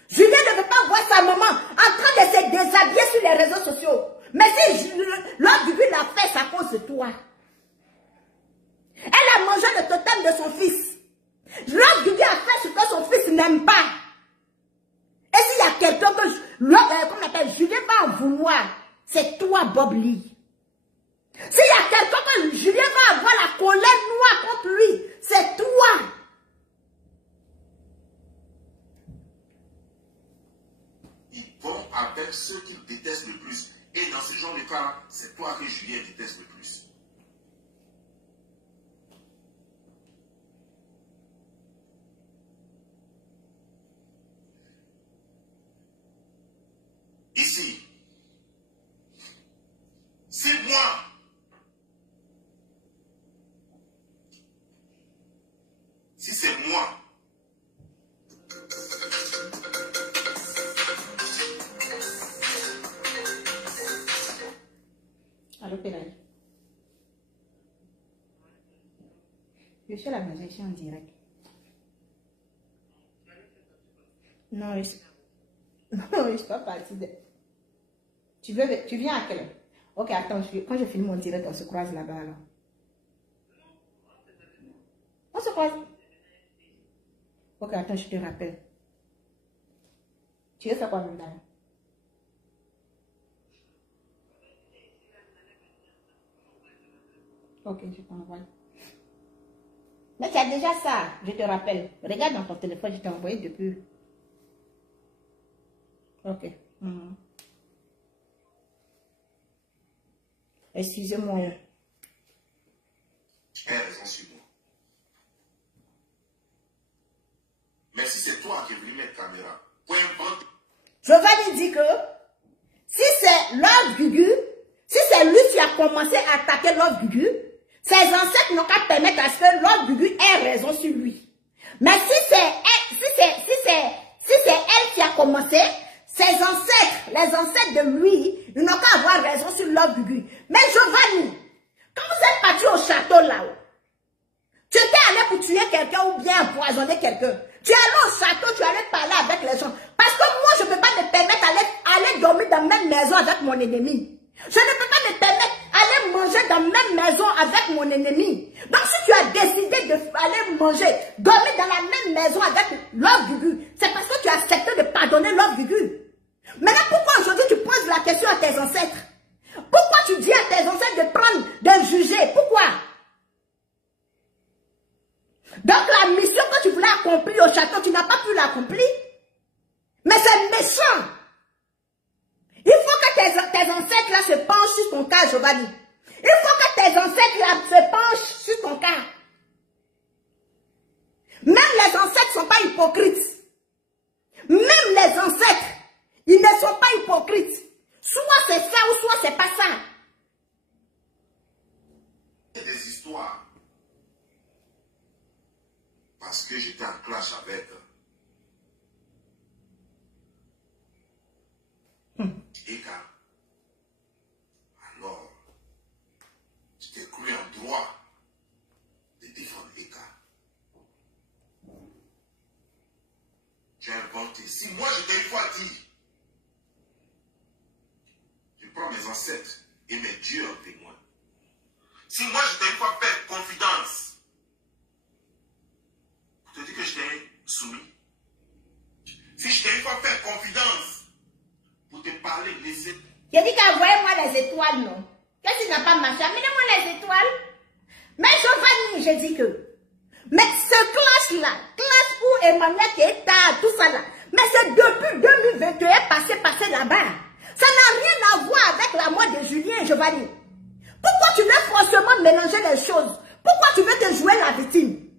Julien ne veut pas voir sa maman en train de se déshabiller sur les réseaux sociaux. Mais si l'homme du l'a fait, c'est à cause de toi. Elle a mangé le totem de son fils. L'homme du a fait ce que son fils n'aime pas. Et s'il y a quelqu'un que qu'on appelle Julien va en vouloir, c'est toi, Bob Lee. S'il y a quelqu'un que Julien va avoir la colère noire contre lui, c'est toi. Ils vont avec ceux qu'ils détestent le plus. Et dans ce genre de cas, c'est toi que Julien déteste le plus. Ici, c'est moi. Si c'est moi. Allô, Pénal. Je suis à la maison, je suis en direct. Non, je ne suis pas partie de... Tu viens à quelle heure? Ok, attends, quand je finis mon direct, on se croise là-bas alors. On se croise. Ok, attends, je te rappelle. Tu veux faire quoi maintenant? Ok, je t'envoie. Mais tu as déjà ça, je te rappelle. Regarde dans ton téléphone, je t'ai envoyé depuis. Ok. Excusez-moi. Tu as raison sur moi. Mais si c'est toi qui es venu mettre caméra, pour inventer Giovanni dit que si c'est Lord Gugu, si c'est lui qui a commencé à attaquer Lord Gugu, ses ancêtres n'ont qu'à permettre à ce que Lord Gugu ait raison sur lui. Mais si c'est elle qui a commencé, ses ancêtres, les ancêtres de lui, ils n'ont qu'à avoir raison sur Lord Gugu. Mais Giovanni, quand vous êtes parti au château là-haut, tu étais allé pour tuer quelqu'un ou bien empoisonner quelqu'un. Tu es allé au château, tu es allé parler avec les gens. Parce que moi, je ne peux pas me permettre d'aller dormir dans la même maison avec mon ennemi. Je ne peux pas me permettre d'aller manger dans la même maison avec mon ennemi. Donc si tu as décidé d'aller manger, dormir dans la même maison avec Lord Gugu, c'est parce que tu as accepté de pardonner Lord Gugu. Maintenant, pourquoi aujourd'hui tu poses la question à tes ancêtres? Pourquoi tu dis à tes ancêtres de juger? Pourquoi? Donc la mission que tu voulais accomplir au château, tu n'as pas pu l'accomplir. Mais c'est méchant. Il faut que tes ancêtres là se penchent sur ton cas, Giovanni. Il faut que tes ancêtres là se penchent sur ton cas. Même les ancêtres ne sont pas hypocrites. Même les ancêtres, ils ne sont pas hypocrites. Soit c'est ça ou soit c'est pas ça. Des histoires. Parce que j'étais en clash avec Eka. Alors, tu t'es cru en droit de défendre Eka. Tu as inventé. Si moi je t'ai une fois dit, je prends mes ancêtres et mes dieux en témoin. Si moi je t'ai une fois fait confidence, pour te dire que je t'ai soumis. Si je t'ai une fois fait confidence, pour te parler, laisser. J'ai dit qu'envoyez-moi les étoiles, non? Qu'est-ce qui n'a pas marché? Amenez-moi les étoiles. Mais Giovanni, j'ai dit que. Mais ce clash-là, clash où Emmanuel qui est tard, tout ça là. Mais c'est depuis 2021 passé là-bas. Ça n'a rien à voir avec la mort de Julien, Giovanni. Pourquoi tu veux forcément mélanger les choses? Pourquoi tu veux te jouer la victime?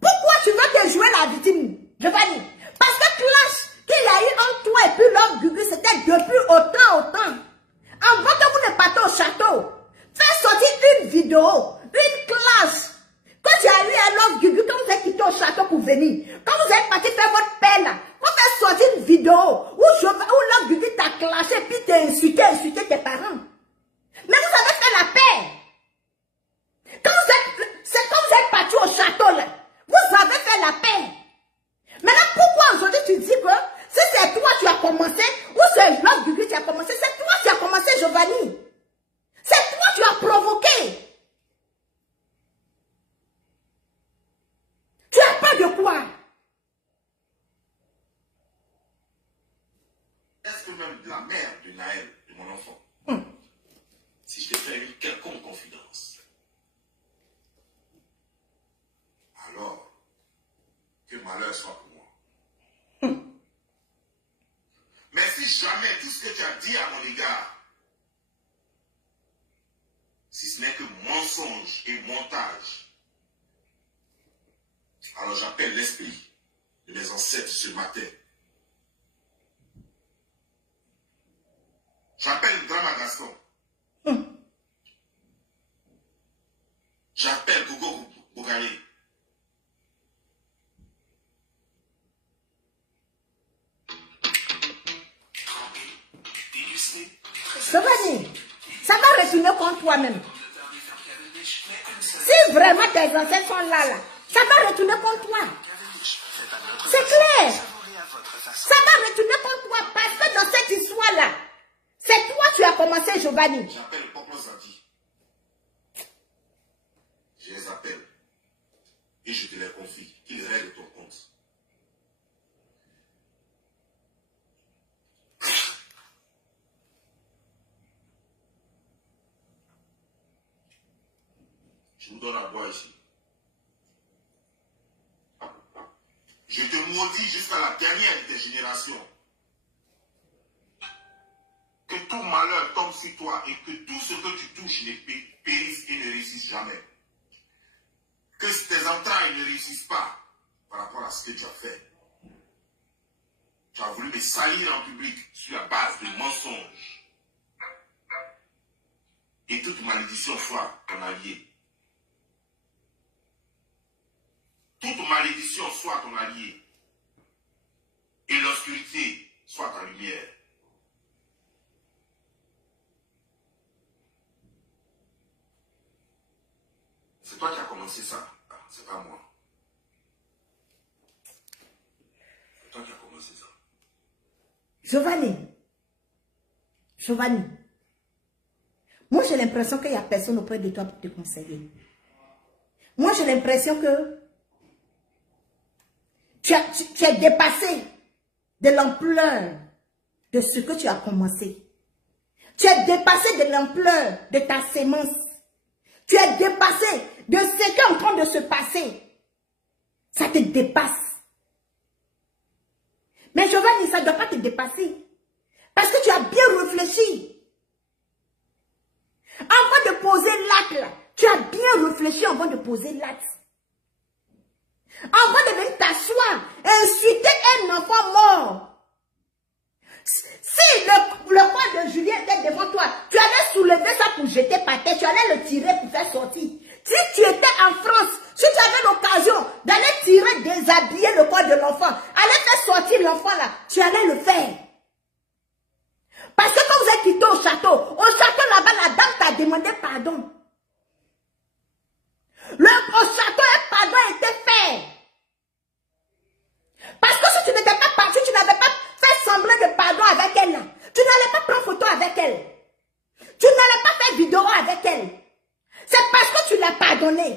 Pourquoi tu veux te jouer la victime, Giovanni? Parce que clash qu'il y a eu entre toi et puis Lord Gugu, c'était depuis autant. Avant que vous ne partez au château, fais sortir une vidéo, une clash. Quand tu as eu un Lord Gugu, quand vous êtes quitté au château pour venir, quand vous êtes parti faire votre paix là, vous faites sortir une vidéo où Lord Gugu t'a clashé puis t'a insulté tes parents. Mais vous avez fait la paix. C'est quand vous êtes parti au château là, vous avez fait la paix. Maintenant, pourquoi aujourd'hui tu dis que si c'est toi qui as commencé, ou c'est Lord Gugu qui a commencé, c'est toi qui as commencé, Giovanni. C'est toi qui as provoqué. Tu as peur de quoi? Est-ce que même la mère de Naël, de mon enfant, si je te fais une quelconque confidence, alors que malheur soit pour moi. Mais si jamais tout ce que tu as dit à mon égard, si ce n'est que mensonge et montage, alors j'appelle l'esprit de mes ancêtres ce matin. J'appelle Drama Gaston. J'appelle Gogo Bougale. Giovanni, ça va retourner contre toi-même. Si vraiment tes ancêtres sont là, ça va retourner contre toi. C'est clair. Ça va retourner contre toi parce que dans cette histoire-là, c'est toi qui as commencé, Giovanni. J'appelle le peuple Zadi. Je les appelle. Et je te les confie. Qu'ils règlent ton compte. Je vous donne à boire ici. Je te maudis jusqu'à la dernière de tes générations. Que tout malheur tombe sur toi et que tout ce que tu touches ne périsse et ne réussisse jamais. Que tes entrailles ne réussissent pas par rapport à ce que tu as fait. Tu as voulu me salir en public sur la base de mensonges. Et toute malédiction soit ton allié. Toute malédiction soit ton allié. Et l'obscurité soit ta lumière. C'est toi qui as commencé ça. C'est pas moi. C'est toi qui as commencé ça. Giovanni, moi j'ai l'impression qu'il n'y a personne auprès de toi pour te conseiller. Moi j'ai l'impression que tu es dépassé de l'ampleur de ce que tu as commencé. Tu es dépassé de l'ampleur de ta sémence. Tu es dépassé de ce qui est en train de se passer. Ça te dépasse. Mais Giovanni, ça ne doit pas te dépasser. Parce que tu as bien réfléchi. Avant de poser l'acte, là, tu as bien réfléchi avant de poser l'acte. Avant de venir t'asseoir et insulter un enfant mort. Si le corps de Julien était devant toi, tu allais soulever ça pour jeter par terre, tu allais le tirer pour faire sortir. Si tu étais en France, si tu avais l'occasion d'aller tirer, déshabiller le corps de l'enfant, aller faire sortir l'enfant là, tu allais le faire. Parce que quand vous êtes quitté au château là-bas, la dame t'a demandé pardon. Au château, un pardon était fait. Parce que si tu n'étais pas parti, tu n'avais pas fait semblant de pardon avec elle. Tu n'allais pas prendre photo avec elle. Tu n'allais pas faire vidéo avec elle. C'est parce que tu l'as pardonné.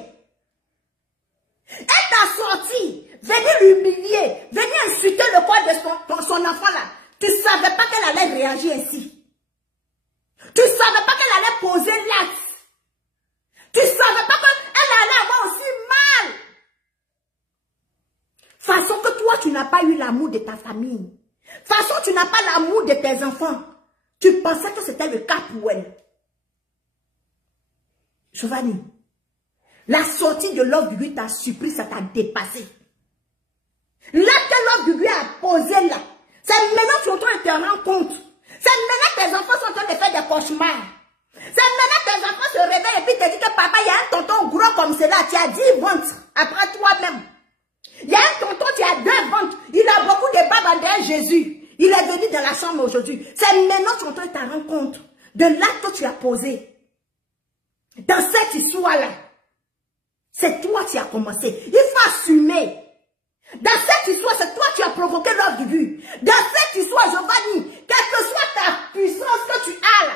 Elle t'a sorti, venir l'humilier, venir insulter le corps de son enfant là. Tu ne savais pas qu'elle allait réagir ainsi. Tu ne savais pas qu'elle allait poser l'acte. Tu ne savais pas qu'elle allait avoir aussi mal. Façon que toi, tu n'as pas eu l'amour de ta famille. Façon, tu n'as pas l'amour de tes enfants. Tu pensais que c'était le cas pour elle. Giovanni, la sortie de Love Guigui t'a surpris, ça t'a dépassé. Là que Love Guigui a posé là, c'est maintenant que tu es en train de te rendre compte. C'est maintenant que tes enfants sont en train de faire des cauchemars. C'est maintenant que tes enfants se réveillent et puis te disent que papa, il y a un tonton gros comme cela, tu as 10 ventres, après toi-même. Il y a un tonton, tu as 2 ventres, il a beaucoup de babes derrière Jésus. Il est venu dans la chambre aujourd'hui. C'est maintenant que tu es en train de te rendre compte de l'acte que tu as posé. Dans cette histoire-là, c'est toi qui as commencé. Il faut assumer. Dans cette histoire, c'est toi qui as provoqué Love Guigui. Dans cette histoire, Giovanni, quelle que soit ta puissance que tu as là,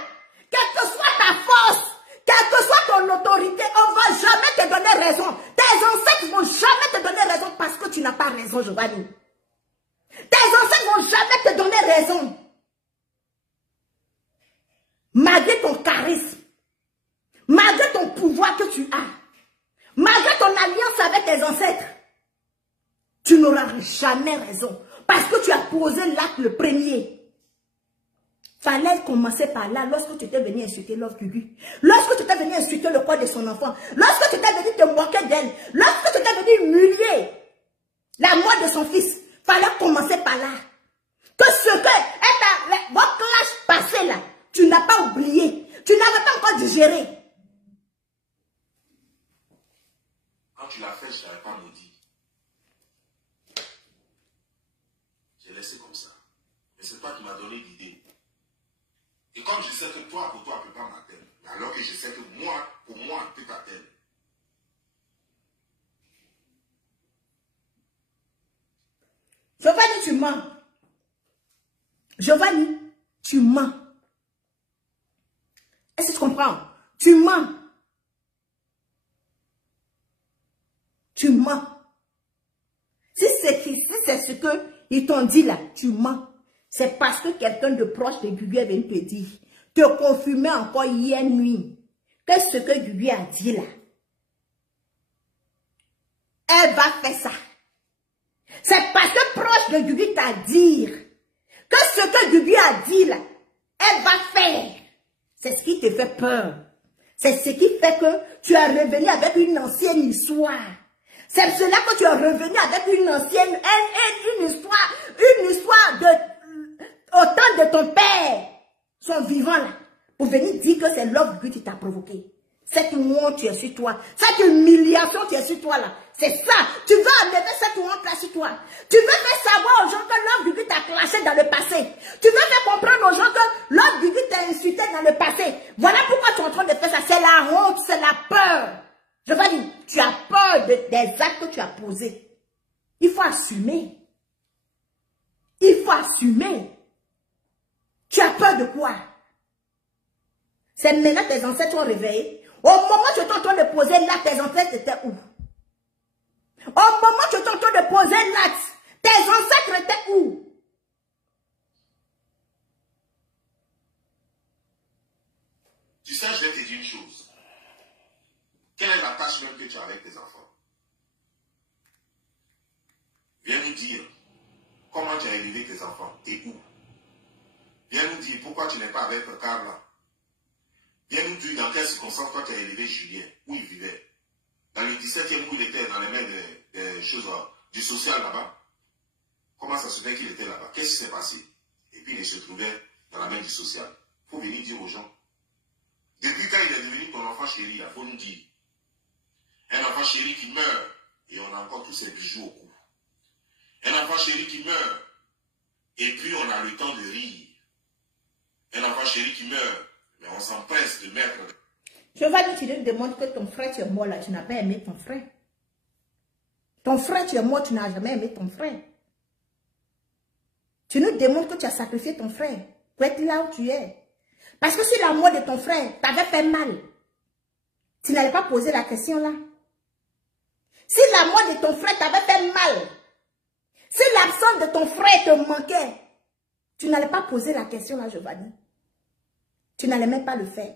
quelle que soit ta force, quelle que soit ton autorité, on ne va jamais te donner raison. Tes ancêtres ne vont jamais te donner raison parce que tu n'as pas raison, Giovanni. Tes ancêtres ne vont jamais te donner raison. Malgré ton charisme, malgré ton pouvoir que tu as, malgré ton alliance avec tes ancêtres, tu n'auras jamais raison. Parce que tu as posé l'acte le premier. Fallait commencer par là, lorsque tu étais venu insulter Love Guigui, lorsque tu étais venu insulter le corps de son enfant, lorsque tu étais venu te moquer d'elle, lorsque tu étais venu humilier la mort de son fils, fallait commencer par là. Que ce que votre clash passé là, tu n'as pas oublié, tu n'avais pas encore digéré. Quand tu l'as fait, je ne l'avais pas maudit. J'ai laissé comme ça. Mais c'est toi qui m'as donné l'idée. Et comme je sais que toi, pour toi, ne peut pas m'atteindre, alors que je sais que moi, pour moi, elle peut t'atteindre. Giovanni, tu mens. Giovanni, tu mens. Est-ce que tu comprends? Tu mens. Tu mens. Si c'est ce qu'ils t'ont dit là, tu mens. C'est parce que quelqu'un de proche de Guigui est venu te dire, te confirmer encore hier nuit, que ce que Guigui a dit là, elle va faire ça. C'est parce que proche de Guigui t'a dit que ce que Guigui a dit là, elle va faire. C'est ce qui te fait peur. C'est ce qui fait que tu es revenu avec une ancienne histoire. C'est cela que tu es revenu avec une ancienne, une histoire de, au temps de ton père, son vivant là, pour venir dire que c'est l'orgueil qui t'a provoqué. Cette honte tu es sur toi, cette humiliation tu es sur toi là, c'est ça. Tu veux enlever cette honte là sur toi. Tu veux faire savoir aux gens que l'orgueil t'a clashé dans le passé. Tu veux faire comprendre aux gens que l'orgueil t'a insulté dans le passé. Voilà pourquoi tu es en train de faire ça. C'est la honte, c'est la peur. Je vais dire, tu as peur des actes que tu as posés. Il faut assumer. Il faut assumer. Tu as peur de quoi? C'est maintenant tes ancêtres sont réveillés. Au moment où tu es en train de poser l'acte, tes ancêtres étaient où? Au moment où tu es en train de poser l'acte, tes ancêtres étaient où? Tu sais, je vais te dire une chose. Quelle est la tâche même que tu as avec tes enfants? Viens nous dire comment tu as élevé tes enfants et où. Viens nous dire pourquoi tu n'es pas avec Carla. Viens nous dire dans quelles circonstances toi tu as élevé Julien, où il vivait. Dans le 17e où il était dans les mains des choses du social là-bas. Comment ça se fait qu'il était là-bas? Qu'est-ce qui s'est passé? Et puis il se trouvait dans la main du social. Il faut venir dire aux gens. Depuis quand il est devenu ton enfant chéri, il faut nous dire. Un enfant chéri qui meurt, et on a encore tous ses bijoux au cou. Un enfant chéri qui meurt, et puis on a le temps de rire. Un enfant chéri qui meurt, mais on s'empresse de mettre. Je vais te demander que ton frère, tu es mort là, tu n'as pas aimé ton frère. Ton frère, tu es mort, tu n'as jamais aimé ton frère. Tu nous démontres que tu as sacrifié ton frère pour être là où tu es. Parce que si la mort de ton frère t'avait fait mal, tu n'allais pas poser la question là. Si la mort de ton frère t'avait fait mal, si l'absence de ton frère te manquait, tu n'allais pas poser la question là, Giovanni. Tu n'allais même pas le faire.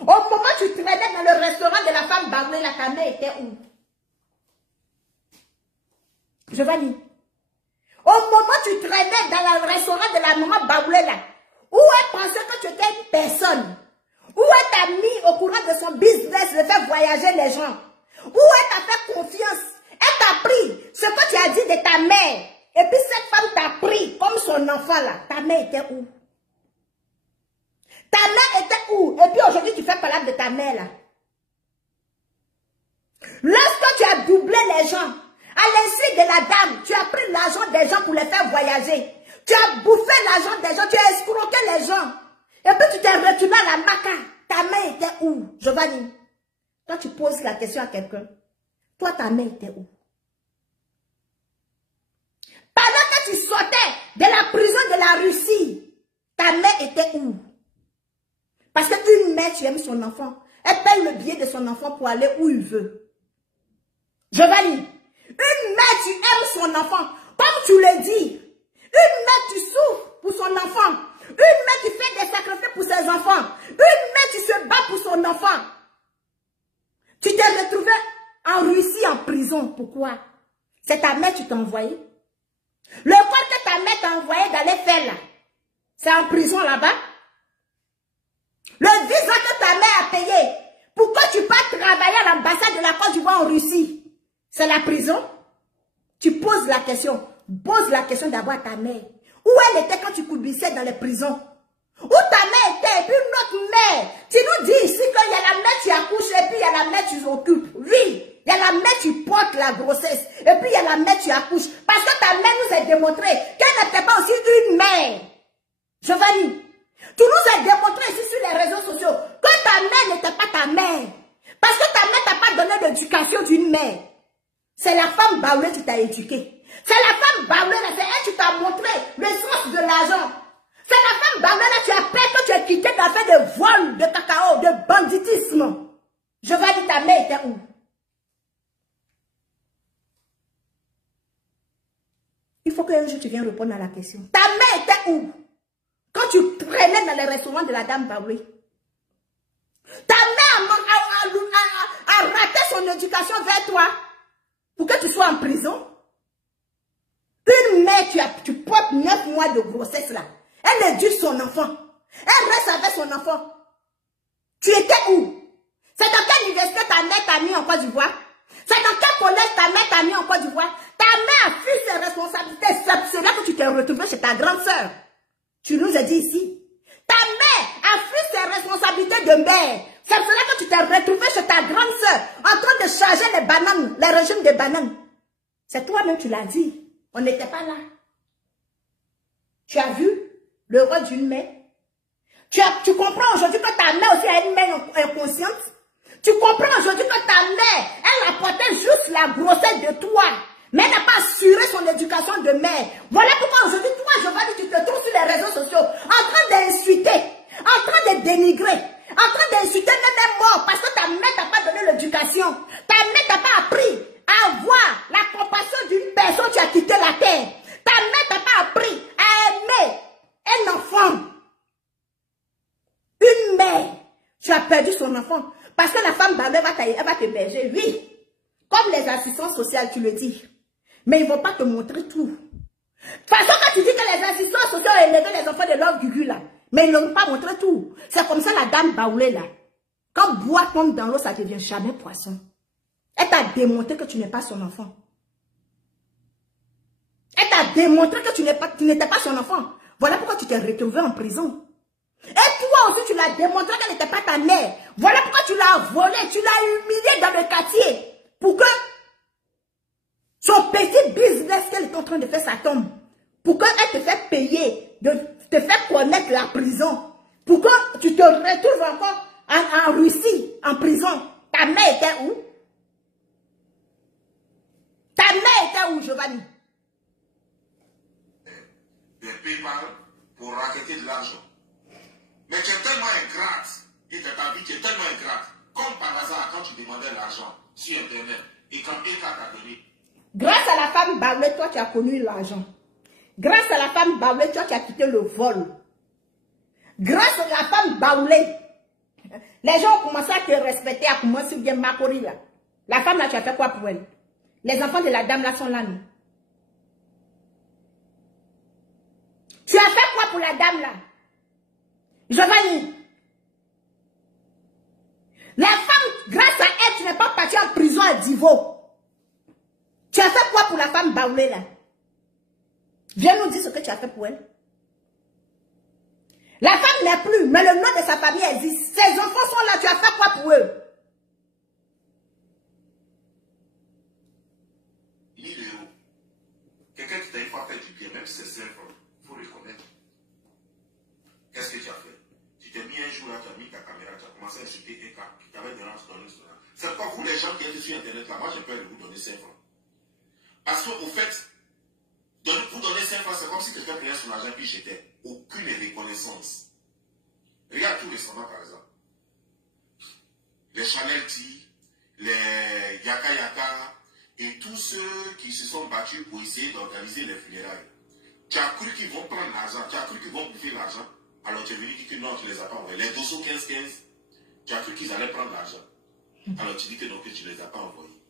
Au moment où tu traînais dans le restaurant de la femme Baoulé, la ta mère était où? Giovanni. Au moment où tu traînais dans le restaurant de la maman Baoulé, là, où elle pensait que tu étais une personne, où elle t'a mis au courant de son business de faire voyager les gens, où elle t'a fait confiance, elle t'a pris ce que tu as dit de ta mère, et puis cette femme t'a pris comme son enfant là, ta mère était où? Ta mère était où? Et puis aujourd'hui tu fais parler de ta mère là. Lorsque tu as doublé les gens, à l'insu de la dame, tu as pris l'argent des gens pour les faire voyager. Tu as bouffé l'argent des gens, tu as escroqué les gens. Et puis tu t'es retourné à la maca. Ta mère était où, Giovanni? Toi tu poses la question à quelqu'un. Toi ta mère était où? Pendant que tu sortais de la prison de la Russie, ta mère était où? Parce qu'une mère, tu aimes son enfant. Elle paye le billet de son enfant pour aller où il veut. Giovanni, une mère, tu aimes son enfant. Comme tu le dis, une mère, tu souffres pour son enfant. Une mère qui fait des sacrifices pour ses enfants. Une mère qui se bat pour son enfant. Tu t'es retrouvé en Russie, en prison. Pourquoi? C'est ta mère qui t'a envoyé. Le corps que ta mère t'a envoyé d'aller faire là, c'est en prison là-bas. Le visa que ta mère a payé, pourquoi tu pars travailler à l'ambassade de la Côte d'Ivoire en Russie? C'est la prison? Tu poses la question. Pose la question d'abord à ta mère. Où elle était quand tu coubissais dans les prisons? Où ta mère était? Et puis une autre mère. Tu nous dis ici qu'il y a la mère tu accouches et puis il y a la mère tu occupes. Oui, il y a la mère tu portes la grossesse. Et puis il y a la mère tu accouches. Parce que ta mère nous a démontré qu'elle n'était pas aussi une mère. Giovanni, tu nous as démontré ici sur les réseaux sociaux que ta mère n'était pas ta mère. Parce que ta mère t'a pas donné l'éducation d'une mère. C'est la femme Baoulé qui t'a éduqué. C'est la femme Baoulé, c'est elle qui t'a montré le sens de l'argent. C'est la femme Baoulé qui a peur que tu aies quitté dans fait de vol, de cacao, de banditisme. Je vais dire ta mère était où? Il faut qu'un jour tu viennes répondre à la question. Ta mère était où? Quand tu traînais dans les restaurants de la dame Baoulé. Ta mère a raté son éducation vers toi. Pour que tu sois en prison. Une mère, tu portes 9 mois de grossesse là. Elle éduque son enfant. Elle reste avec son enfant. Tu étais où? C'est dans quelle université ta mère t'a mis en Côte d'Ivoire? C'est dans quel collège ta mère t'a mis en Côte d'Ivoire? Ta mère a fui ses responsabilités. C'est là que tu t'es retrouvé chez ta grande sœur. Tu nous as dit ici. Ta mère a fui ses responsabilités de mère. C'est pour cela que tu t'es retrouvé chez ta grande sœur en train de charger les bananes, les régimes de bananes. C'est toi-même qui l'as dit. On n'était pas là. Tu as vu le rôle d'une mère? Tu comprends aujourd'hui que ta mère aussi a une mère inconsciente? Tu comprends aujourd'hui que ta mère, elle apportait juste la grossesse de toi, mais elle n'a pas assuré son éducation de mère. Voilà pourquoi aujourd'hui, toi, Giovanni, tu te trouves sur les réseaux sociaux en train d'insulter, en train de dénigrer, en train d'insulter même mort parce que ta mère t'a pas donné l'éducation. Ta mère t'a pas appris à avoir la compassion d'une personne qui a quitté la terre. Ta mère t'a pas appris à aimer un enfant. Une mère, tu as perdu son enfant. Parce que la femme d'André elle va t'héberger, oui. Comme les assistants sociaux, tu le dis. Mais ils ne vont pas te montrer tout. De toute façon, quand tu dis que les assistants sociaux ont élevé les enfants de leur Gugu, là, mais ils ne vont pas montrer tout. C'est comme ça la dame Baoulé, là. Quand bois tombe dans l'eau, ça ne devient jamais poisson. Elle t'a démontré que tu n'es pas son enfant. Elle t'a démontré que tu n'étais pas son enfant. Voilà pourquoi tu t'es retrouvé en prison. Et toi aussi, tu l'as démontré qu'elle n'était pas ta mère. Voilà pourquoi tu l'as volée, tu l'as humiliée dans le quartier. Pour que son petit business qu'elle est en train de faire, ça tombe. Pour qu'elle te fasse payer, te faire connaître la prison. Pour que tu te retrouves encore en Russie, en prison. Ta mère était où? Ta mère était où, Giovanni? Des PayPal pour raqueter de l'argent. Mais tu es tellement ingrate, et de ta vie, tu es tellement ingrate, comme par hasard, quand tu demandais l'argent sur Internet, et quand quelqu'un t'a donné. Grâce à la femme Baoulé, toi, tu as connu l'argent. Grâce à la femme Baoulé, toi, tu as quitté le vol. Grâce à la femme Baoulé, les gens ont commencé à te respecter, à commencer bien Makori, là. La femme, là, tu as fait quoi pour elle? Les enfants de la dame, là, sont là, non? Tu as fait quoi pour la dame, là? Giovanni, la femme, grâce à elle, tu n'es pas parti en prison à Divo. Tu as fait quoi pour la femme Baoulé là? Viens nous dire ce que tu as fait pour elle. La femme n'est plus, mais le nom de sa famille existe. Ses enfants sont là, tu as fait quoi pour eux? Ni Léo, quelqu'un qui t'a une fois fait du bien, même si c'est simple, il faut le reconnaître. Qu'est-ce que tu as fait? Tu t'es mis un jour là, tu as mis ta caméra, tu as commencé à insulter un gars qui t'avait donné un story. C'est pourquoi vous, les gens qui êtes sur Internet, là, moi j'ai peur de vous donner 5 francs. Parce qu'au fait, vous donner 5 francs, c'est comme si quelqu'un prenait son argent puis jetait. Aucune reconnaissance. Regarde tout récemment, par exemple. Les Chanel T, les Yaka Yaka, et tous ceux qui se sont battus pour essayer d'organiser les funérailles. Tu as cru qu'ils vont prendre l'argent, tu as cru qu'ils vont bouffer l'argent. Alors tu es venu dire que non, tu ne les as pas envoyés. Les dossiers 15-15, tu as cru qu'ils allaient prendre l'argent. Alors tu dis que non, que tu ne les as pas envoyés.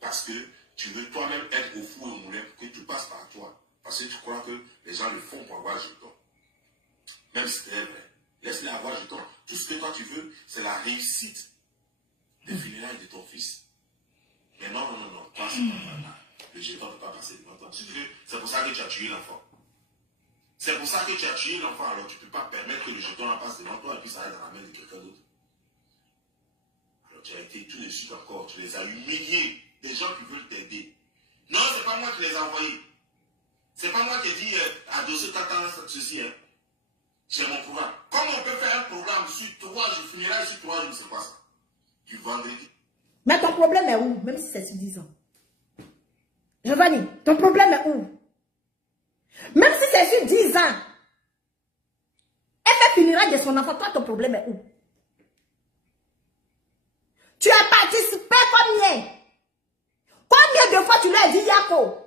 Parce que tu veux toi-même être au four au moulin pour que tu passes par toi. Parce que tu crois que les gens le font pour avoir jeton. Même si c'est vrai. Laisse-les avoir jeton. Tout ce que toi tu veux, c'est la réussite des funérailles de ton fils. Mais non, non, non, non. Toi, c'est pas mal. Le jeton ne peut pas passer devant toi. C'est pour ça que tu as tué l'enfant. C'est pour ça que tu as tué l'enfant. Alors tu ne peux pas permettre que le jeton passe devant toi et puis ça aille dans la main de quelqu'un d'autre. Alors tu as été tout de suite encore. Tu les as humiliés. Des gens qui veulent t'aider. Non, c'est pas moi qui les ai envoyés. C'est pas moi qui ai dit à dossier t'attends ceci. Hein. J'ai mon programme. Comment on peut faire un programme sur 3 jours, funérailles sur 3 jours, c'est quoi ça? Du vendredi. Mais ton problème est où? Même si c'est sur 10 ans. Giovanni, ton problème est où? Même si c'est sur 10 ans. Elle fait funérailles de son enfant. Toi, ton problème est où? Tu as participé combien? Combien de fois tu lui as dit Yako?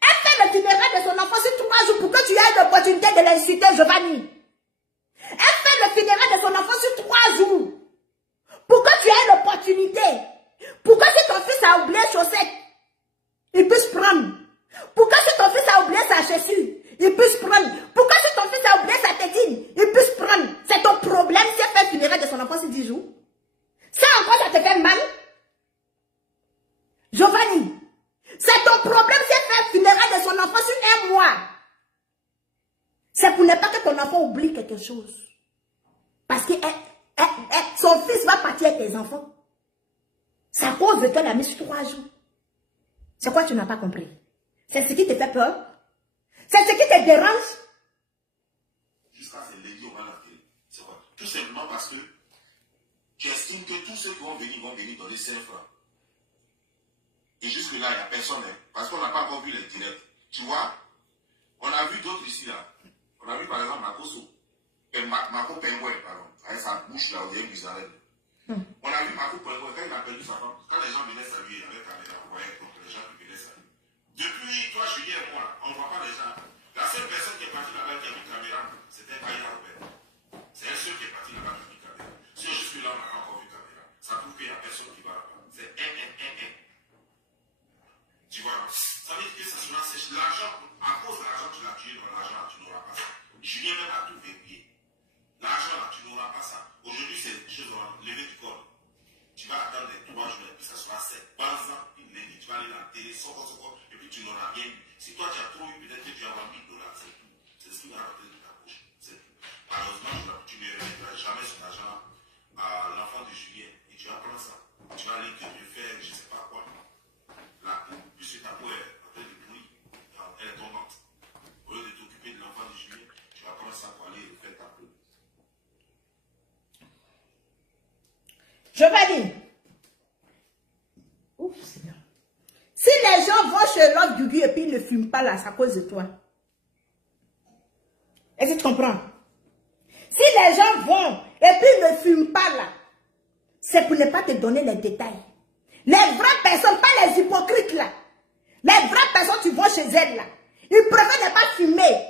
Elle fait le funérailles de son enfant sur 3 jours pour que tu aies l'opportunité de l'insulter, Giovanni. Elle fait le funérailles de son enfant sur 3 jours pour que tu aies l'opportunité. Pour que si ton fils a oublié chaussettes, il puisse prendre. Pour que si ton fils a oublié sa chaussure, il puisse prendre. Pour que si ton fils a oublié sa tétine, il puisse prendre. C'est ton problème si elle fait funérailles de son enfant sur 10 jours. Ça encore, ça C'est pour ne pas que ton enfant oublie quelque chose. Parce que son fils va partir avec tes enfants. C'est à cause de toi, la mise 3 jours. C'est quoi tu n'as pas compris? C'est ce qui te fait peur? C'est ce qui te dérange? Jusqu'à ce lundi, on va la télé. C'est quoi? Tout simplement parce que tu estimes que tous ceux qui vont venir donner 5 francs. Et jusque-là, il n'y a personne. Hein, parce qu'on n'a pas encore vu les directs. Tu vois? On a vu d'autres ici, là. On a vu par exemple Makoso. Mako Pengouin, pardon. Avec sa bouche là, on dirait une musarène. On a vu Mako Pengouin quand il a perdu sa femme. Quand les gens venaient saluer avec caméra, on voyait donc les gens qui venaient saluer. Depuis toi, Julien et moi, on ne voit pas les gens. La seule personne qui est partie là-bas qui a vu caméra, c'était Aya Robert. C'est elle seule qui est partie là-bas qui a vu caméra. Si jusque-là, on n'a pas encore vu caméra, ça prouve qu'il n'y a personne qui va là-bas. C'est Tu vois, ça veut dire que ça se sèche. L'argent, à cause de l'argent, tu l'as tué, dans l'argent, tu n'auras pas ça. Julien même a tout verrouillé. L'argent là, tu n'auras pas ça. Aujourd'hui, c'est des choses lever du corps. Tu vas attendre les 3 jours, et puis ça sera 7. Pense-en, puis lundi, tu vas aller dans la télé, et puis tu n'auras rien. Si toi tu as trop eu, peut-être que tu vas avoir $1000, c'est tout. C'est ce qui va rentrer de ta poche. C'est tout. Malheureusement, tu ne remettras jamais son argent à l'enfant de Julien. Et tu vas prendre ça. Tu vas aller te refaire, je ne sais pas quoi. La peau, puisque ta peau est en train de pourrir. Elle est tombante. Au lieu de t'occuper de l'enfant de Julien, tu vas prendre ça pour aller refaire ta peau. Je vais dire. Ouf, Seigneur. Si les gens vont chez l'autre Gugu et puis ils ne fument pas là, c'est à cause de toi. Est-ce que tu comprends? Si les gens vont et puis ils ne fument pas là, c'est pour ne pas te donner les détails. Les vraies personnes, pas les hypocrites là. Les vraies personnes, tu vas chez elles là. Ils préfèrent ne pas fumer.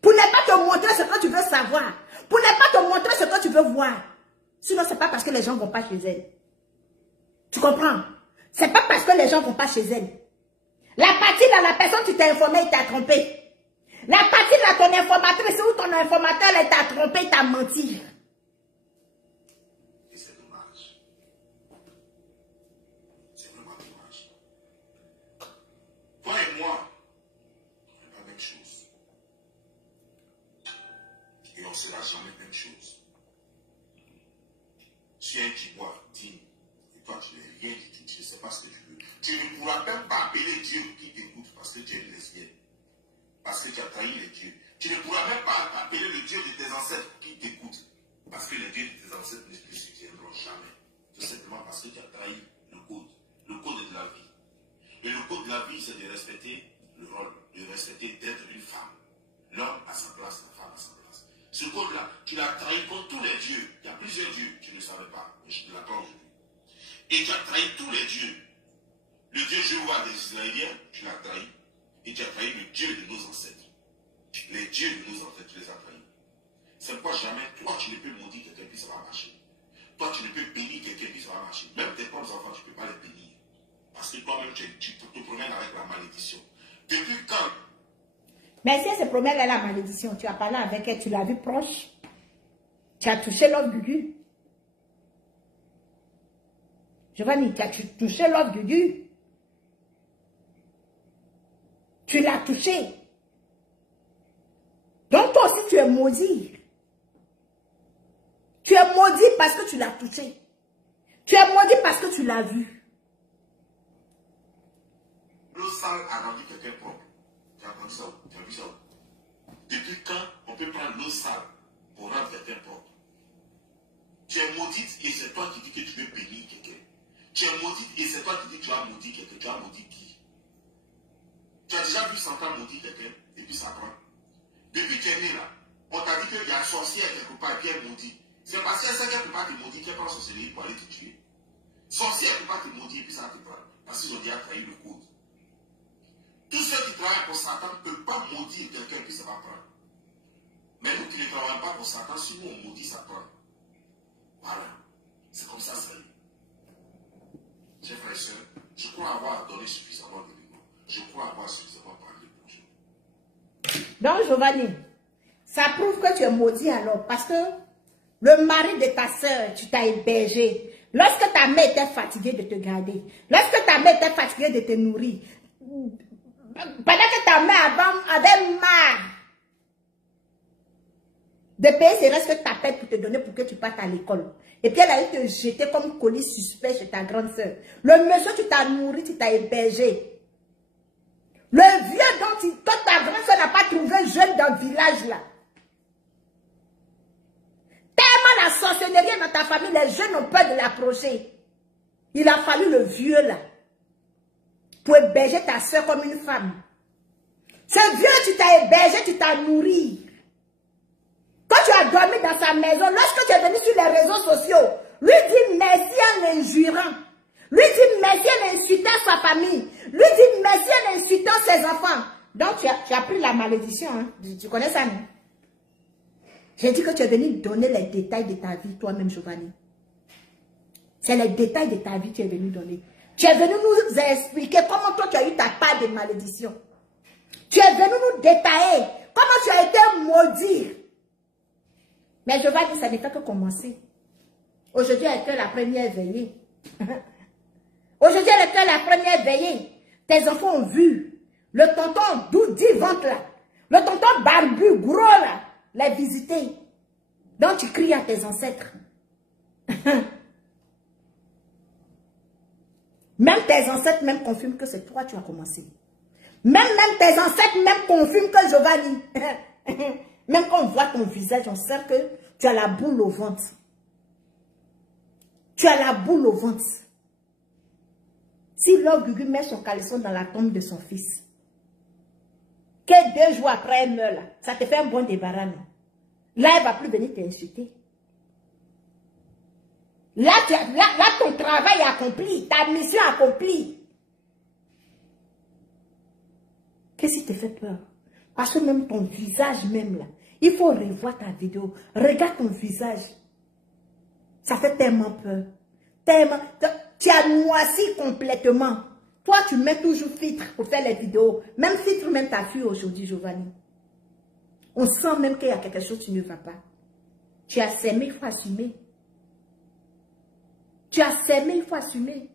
Pour ne pas te montrer ce que tu veux savoir. Pour ne pas te montrer ce que tu veux voir. Sinon, ce n'est pas parce que les gens ne vont pas chez elles. Tu comprends? Ce n'est pas parce que les gens ne vont pas chez elles. La partie là, la personne, tu t'es informé, il t'a trompé. La partie là, ton informatrice ou ton informateur, il t'a trompé, il t'a menti. Et c'est dommage. C'est vraiment dommage. Toi et moi, on n'est pas la même chose. Et on ne sera jamais la même chose. Tu es un Tibois digne, et toi tu n'es rien du tout, tu ne sais pas ce que tu veux. Tu ne pourras même pas appeler Dieu qui t'écoute parce que tu es une lesbienne. Parce que tu as trahi les dieux. Tu ne pourras même pas appeler le Dieu de tes ancêtres qui t'écoute. Parce que les dieux de tes ancêtres ne te soutiendront jamais. Tout simplement parce que tu as trahi le code. Le code de la vie. Et le code de la vie, c'est de respecter le rôle, de respecter d'être une femme. L'homme à sa place, la femme à sa place. Ce code-là, tu l'as trahi contre tous les dieux. Il y a plusieurs dieux, tu ne savais pas, mais je te l'apprends aujourd'hui. Et tu as trahi tous les dieux. Le Dieu Jéhovah des Israéliens, tu l'as trahi. Et tu as trahi le Dieu de nos ancêtres. Les dieux de nos ancêtres, tu les as trahis. C'est pourquoi jamais, toi, tu ne peux maudire quelqu'un, puis ça va marcher. Toi, tu ne peux bénir quelqu'un, puis ça va marcher. Même tes propres enfants, tu ne peux pas les bénir. Parce que toi-même, tu te promènes avec la malédiction. Depuis quand? Mais si elle se promène à la malédiction, tu as parlé avec elle, tu l'as vu proche. Tu as touché l'autre Gugu. Giovanni, tu as touché l'autre Gugu. Tu l'as touché. Donc toi aussi, tu es maudit. Tu es maudit parce que tu l'as touché. Tu es maudit parce que tu l'as vu. L'eau sale a rendu quelqu'un propre. Tu as entendu ça? Tu as vu ça? Depuis quand on peut prendre l'eau sale pour rendre quelqu'un propre? Tu es maudite et c'est toi qui dis que tu veux bénir quelqu'un. Tu es maudite et c'est toi qui dis que tu as maudit quelqu'un. Tu as maudit qui? Tu as déjà vu 100 ans maudire quelqu'un et puis ça prend. Depuis que tu es né là, on t'a dit qu'il y a un sorcier quelque part qui est maudit. C'est parce qu'elle sait qu'elle ne peut pas te maudire qu'elle prend sorcellerie pour aller te tuer. Sorcier ne peut pas te maudire et puis ça te prend. Parce qu'ils ont déjà trahi le code. Tous ceux qui travaillent pour Satan ne peuvent pas maudire quelqu'un et puis ça va prendre. Mais nous qui ne travaillons pas pour Satan, si nous on maudit, ça prend. Voilà. C'est comme ça, ça y est. Chers frères et sœurs, je crois avoir donné suffisamment d'éléments. Je crois avoir suffisamment parlé pour Dieu. Donc, Giovanni, ça prouve que tu es maudit alors. Parce que le mari de ta soeur, tu t'as hébergé. Lorsque ta mère était fatiguée de te garder, lorsque ta mère était fatiguée de te nourrir, pendant que ta mère avait marre de payer ces restes que tu appelles pour te donner pour que tu partes à l'école. Et puis elle a été jetée comme colis suspect chez ta grande soeur. Le monsieur, tu t'as nourri, tu t'as hébergé. Le vieux dont ta grande soeur n'a pas trouvé jeune dans le village là. Tellement la sorcellerie dans ta famille, les jeunes ont peur de l'approcher. Il a fallu le vieux là pour héberger ta soeur comme une femme. Ce vieux, tu t'as hébergé, tu t'as nourri. Quand tu as dormi dans sa maison, lorsque tu es venu sur les réseaux sociaux, lui dit merci en l'injurant. Lui dit merci en insultant sa famille. Lui dit merci en insultant ses enfants. Donc tu as pris la malédiction. Hein? Tu connais ça, non? J'ai dit que tu es venu donner les détails de ta vie, toi-même, Giovanni. C'est les détails de ta vie que tu es venu donner. Tu es venu nous expliquer comment toi tu as eu ta part de malédiction. Tu es venu nous détailler comment tu as été maudit. Mais Giovanni, ça n'est pas que commencer. Aujourd'hui, elle était la première veillée. Aujourd'hui, elle était la première veillée. Tes enfants ont vu le tonton Doudi ventre là, le tonton barbu gros là, les visiter. Donc tu cries à tes ancêtres. Même tes ancêtres même confirment que c'est toi qui as commencé. Même tes ancêtres même confirment que Giovanni. Même quand on voit ton visage, on sait que tu as la boule au ventre. Tu as la boule au ventre. Si Lord Gugu met son caleçon dans la tombe de son fils, que 2 jours après elle meurt, là, ça te fait un bon débarras, non? Là, elle ne va plus venir t'insulter. Là, ton travail est accompli, ta mission est accomplie. Qu'est-ce qui te fait peur? Parce que même ton visage même là, il faut revoir ta vidéo. Regarde ton visage. Ça fait tellement peur. Tellement. Tu as noirci complètement. Toi, tu mets toujours filtre pour faire les vidéos. Même filtre, même ta fille aujourd'hui, Giovanni. On sent même qu'il y a quelque chose qui ne va pas. Tu as sémé, il faut assumer. Tu as sémé, il faut assumer.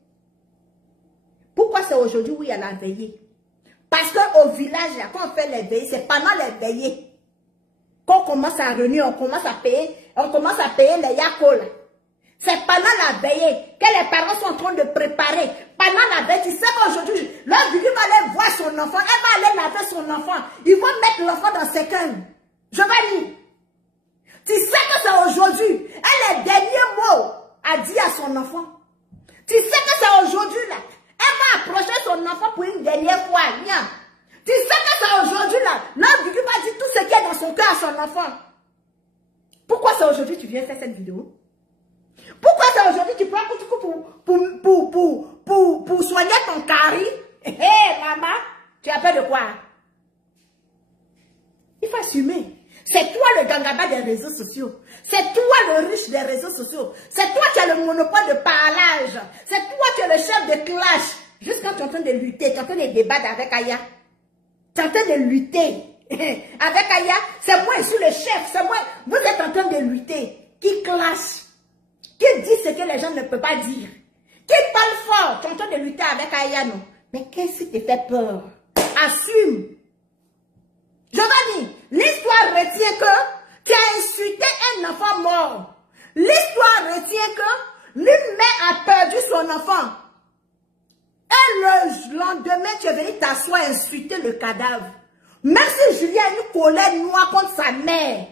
Pourquoi c'est aujourd'hui où il y a la veillée? Parce qu'au village, quand on fait les veillées, c'est pendant les veillées. Quand on commence à réunir, on commence à payer les yakols. C'est pendant la veillée que les parents sont en train de préparer. Pendant la veillée, tu sais qu'aujourd'hui, l'homme du va aller voir son enfant, elle va aller laver son enfant. Ils vont mettre l'enfant dans ses cannes. Je vais dire. Tu sais que c'est aujourd'hui, elle a les derniers mots à dire à son enfant. Tu sais que c'est aujourd'hui là. Elle va approcher son enfant pour une dernière fois. Tu sais que c'est aujourd'hui là. L'homme du va dire tout ce qui est dans son cœur à son enfant. Pourquoi c'est aujourd'hui que tu viens faire cette vidéo? Pourquoi c'est aujourd'hui que tu prends pour soigner ton carie? Hé, maman, tu as peur de quoi? Il faut assumer. C'est toi le gangaba des réseaux sociaux. C'est toi le riche des réseaux sociaux. C'est toi qui as le monopole de parlage. C'est toi qui es le chef de clash. Juste quand tu es en train de lutter, tu es en train de débattre avec Aya. Tu es en train de lutter avec Aya. C'est moi, je suis le chef. C'est moi. Vous êtes en train de lutter. Qui clash? Qui dit ce que les gens ne peuvent pas dire? Qui parle fort? Tu es en train de lutter avec Aya, non? Mais qu'est-ce qui te fait peur? Assume. Giovanni, l'histoire retient que tu as insulté un enfant mort. L'histoire retient que lui-même a perdu son enfant. Et le lendemain, tu es venu t'asseoir et insulter le cadavre. Même si Julien a une colère noire contre sa mère,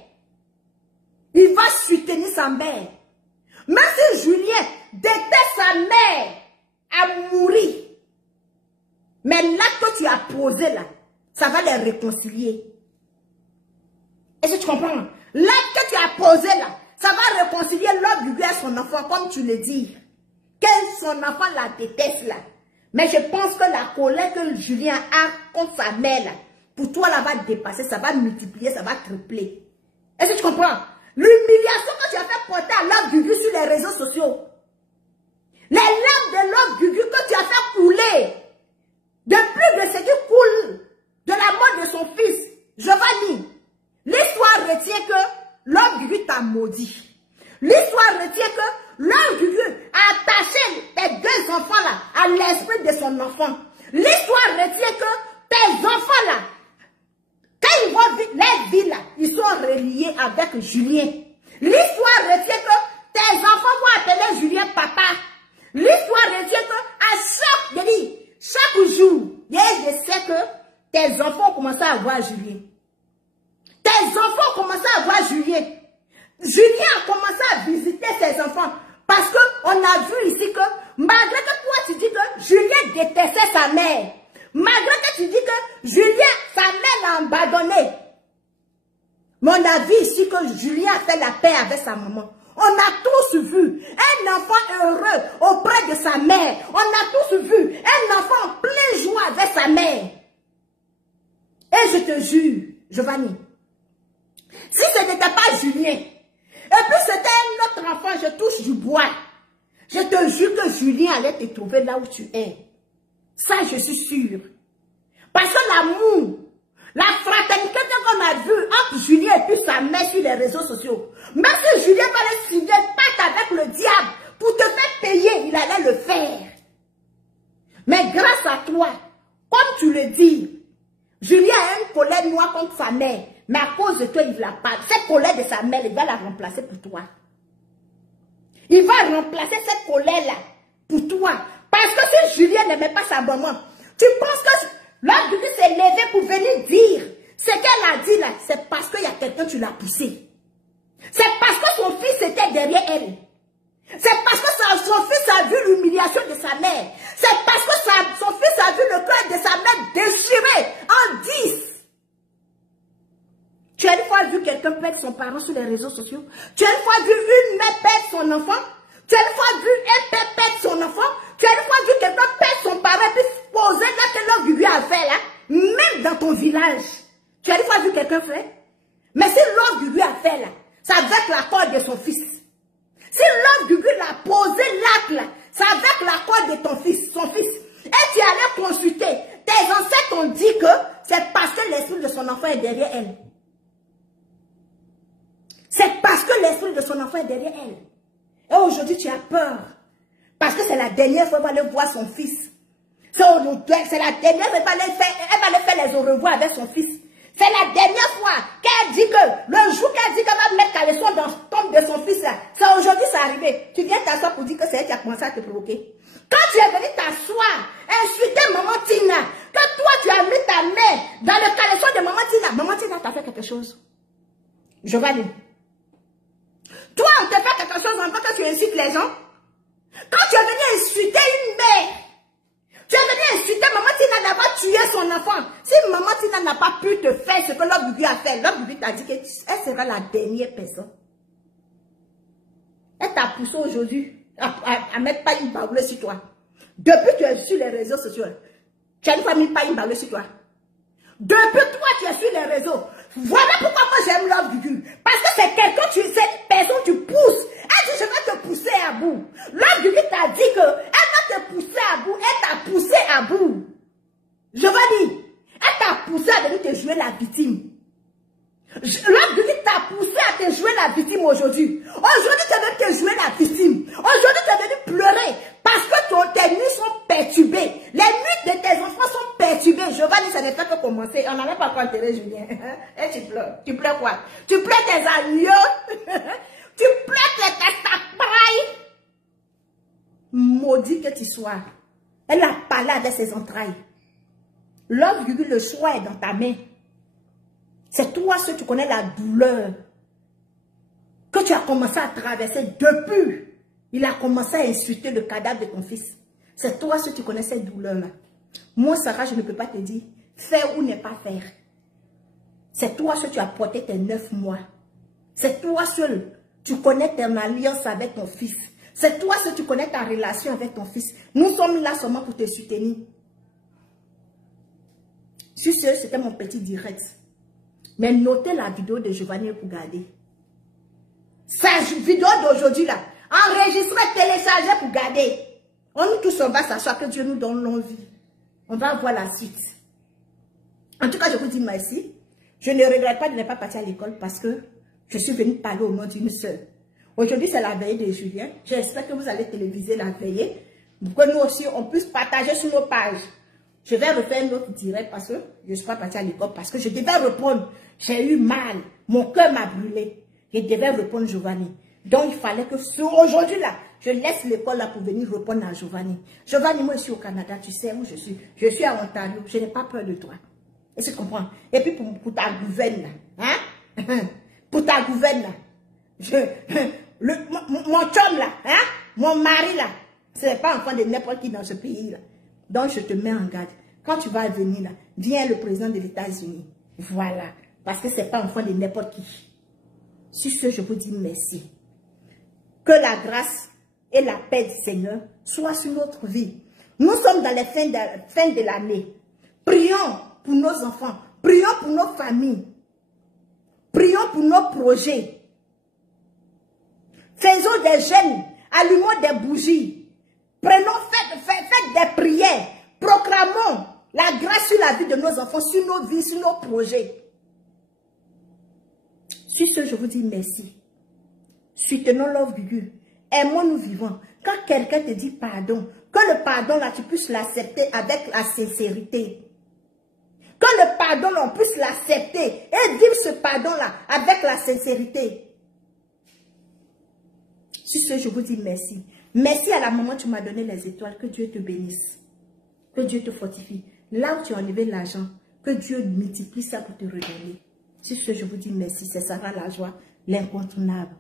il va soutenir sa mère. Même si Julien déteste sa mère à mourir, mais l'acte que tu as posé là, ça va les réconcilier. Est-ce que tu comprends? L'acte que tu as posé là, ça va réconcilier l'homme du gars et son enfant, comme tu le dis. Que son enfant la déteste là. Mais je pense que la colère que Julien a contre sa mère là, pour toi là va dépasser, ça va multiplier, ça va tripler. Est-ce que tu comprends? L'humiliation que tu as fait porter à l'homme du gars sur les réseaux sociaux. Les larmes de l'homme du gars que tu as fait couler. De plus de ce qui coule de la mort de son fils, Giovanni. L'histoire retient que l'homme du t'a maudit. L'histoire retient que l'homme du a attaché tes 2 enfants là à l'esprit de son enfant. L'histoire retient que tes enfants là, quand ils vont vivre leur vie là, ils sont relié avec Julien. L'histoire retient que tes enfants vont appeler Julien papa. L'histoire retient que à chaque jour, je sais que tes enfants ont commencé à voir Julien. Tes enfants ont commencé à voir Julien. Julien a commencé à visiter ses enfants. Parce qu'on a vu ici que, malgré que toi tu dis que Julien détestait sa mère, malgré que tu dis que Julien, sa mère l'a abandonné, mais on a vu ici que Julien a fait la paix avec sa maman. On a tous vu un enfant heureux auprès de sa mère. On a tous vu un enfant en pleine joie avec sa mère. Et je te jure, Giovanni, si ce n'était pas Julien, et puis c'était un autre enfant, je touche du bois, je te jure que Julien allait te trouver là où tu es. Ça, je suis sûre. Parce que l'amour, la fraternité qu'on a vue entre Julien et puis sa mère sur les réseaux sociaux, même si Julien va signer pacte avec le diable pour te faire payer, il allait le faire. Mais grâce à toi, comme tu le dis, Julien a une colère noire contre sa mère, mais à cause de toi, il ne l'a pas. Cette colère de sa mère, il va la remplacer pour toi. Il va remplacer cette colère-là pour toi. Parce que si Julien n'aimait pas sa maman, tu penses que l'homme de Dieu s'est levé pour venir dire ce qu'elle a dit là, c'est parce qu'il y a quelqu'un qui l'a poussé. C'est parce que son fils était derrière elle. C'est parce que son fils a vu l'humiliation de sa mère. C'est parce que son fils a vu le cœur de sa mère déchiré en 10. Tu as une fois vu quelqu'un perdre son parent sur les réseaux sociaux? Tu as une fois vu une mère perdre son enfant? Tu as une fois vu un père perdre son enfant? Tu as une fois vu quelqu'un perdre son parent et puis poser là que l'homme lui a fait là? Même dans ton village. Tu as une fois vu quelqu'un faire? Mais si l'homme lui a fait là, c'est avec l'accord de son fils. Si l'homme du lui a posé l'acte là, c'est avec l'accord de ton fils, son fils. Et tu allais consulter. Tes ancêtres ont dit que c'est parce que l'esprit de son enfant est derrière elle. C'est parce que l'esprit de son enfant est derrière elle. Et aujourd'hui, tu as peur. Parce que c'est la dernière fois qu'elle va aller voir son fils. C'est la dernière fois qu'elle va aller faire les au revoir avec son fils. C'est la dernière fois qu'elle dit que, le jour qu'elle dit qu'elle va mettre caleçon dans le tombe de son fils là, c'est aujourd'hui, c'est arrivé. Tu viens t'asseoir pour dire que c'est elle qui a commencé à te provoquer. Quand tu es venu t'asseoir, insulter maman Tina, que toi tu as mis ta main dans le caleçon de maman Tina t'a fait quelque chose. Giovanni. Toi, on te fait quelque chose en tant que tu insultes les gens. Quand tu es venu insulter une mère, tu es venu insulter maman Tina d'avoir tué son enfant. Si maman Tina n'a pas pu te faire ce que l'homme lui a fait, l'homme lui t'a dit qu'elle sera la dernière personne. Elle t'a poussé aujourd'hui à mettre pas une baoule sur toi. Depuis que tu es sur les réseaux sociaux, tu as une fois mis pas une baoule sur toi. Depuis toi, tu es sur les réseaux. Voilà pourquoi moi j'aime l'homme du Dieu. Parce que c'est quelqu'un, cette personne, tu pousses. Elle dit, je vais te pousser à bout. L'homme du Dieu t'a dit qu'elle va te pousser à bout. Elle t'a poussé à bout. Je vais dire, elle t'a poussé à venir te jouer la victime. L'homme du Dieu t'a poussé à te jouer la victime aujourd'hui. Aujourd'hui, tu es venu te jouer la victime. Aujourd'hui, tu es venu pleurer. Parce que tes nuits sont perturbées. Les nuits de tes enfants sont perturbées. Je vais dire, ça n'est pas que commencer. On n'a même pas encore enterré Julien. Et tu pleures. Tu pleures quoi? Tu pleures tes agneaux. Tu pleures tes testaprailles. Maudit que tu sois. Elle a parlé avec ses entrailles. L'homme, le choix est dans ta main. C'est toi seul tu connais la douleur que tu as commencé à traverser depuis. Il a commencé à insulter le cadavre de ton fils. C'est toi seul tu connais cette douleur-là. Moi, Sarah, je ne peux pas te dire faire ou ne pas faire. C'est toi seul tu as porté tes 9 mois. C'est toi seul tu connais ton alliance avec ton fils. C'est toi seul tu connais ta relation avec ton fils. Nous sommes là seulement pour te soutenir. Sur ce, c'était mon petit direct. Mais notez la vidéo de Giovanni pour garder. Sa vidéo d'aujourd'hui là, enregistrée, téléchargée pour garder. On tous on va s'asseoir, que Dieu nous donne l'envie. On va voir la suite. En tout cas, je vous dis merci. Je ne regrette pas de ne pas partir à l'école parce que je suis venue parler au nom d'une sœur. Aujourd'hui, c'est la veillée de Julien. J'espère que vous allez téléviser la veillée. Pour que nous aussi, on puisse partager sur nos pages. Je vais refaire un autre direct parce que je ne suis pas partie à l'école, parce que je devais répondre. J'ai eu mal. Mon cœur m'a brûlé. Je devais répondre Giovanni. Donc, il fallait que aujourd'hui là, je laisse l'école là pour venir répondre à Giovanni. Giovanni, moi je suis au Canada, tu sais où je suis. Je suis à Ontario, je n'ai pas peur de toi. Est-ce que tu comprends? Et puis pour ta gouverne là, hein? Pour ta gouverne là, mon chum là, hein? Mon mari là, ce n'est pas enfant de n'importe qui dans ce pays là. Donc je te mets en garde. Quand tu vas venir là, viens le président des États-Unis. Voilà. Parce que ce n'est pas enfant de n'importe qui. Sur ce, je vous dis merci. Que la grâce et la paix du Seigneur soient sur notre vie. Nous sommes dans les fins de l'année. Prions pour nos enfants. Prions pour nos familles. Prions pour nos projets. Faisons des jeûnes. Allumons des bougies. Faites des prières. Proclamons la grâce sur la vie de nos enfants, sur nos vies, sur nos projets. Sur ce, je vous dis merci. Soutenons l'œuvre de Dieu. Aimons-nous vivants. Quand quelqu'un te dit pardon, que le pardon là, tu puisses l'accepter avec la sincérité. Que le pardon là, on puisse l'accepter et vivre ce pardon là avec la sincérité. Sur ce, je vous dis merci. Merci à la maman, tu m'as donné les étoiles. Que Dieu te bénisse. Que Dieu te fortifie. Là où tu as enlevé l'argent, que Dieu multiplie ça pour te redonner. Sur ce, je vous dis merci. C'est Sarah la joie, l'incontournable.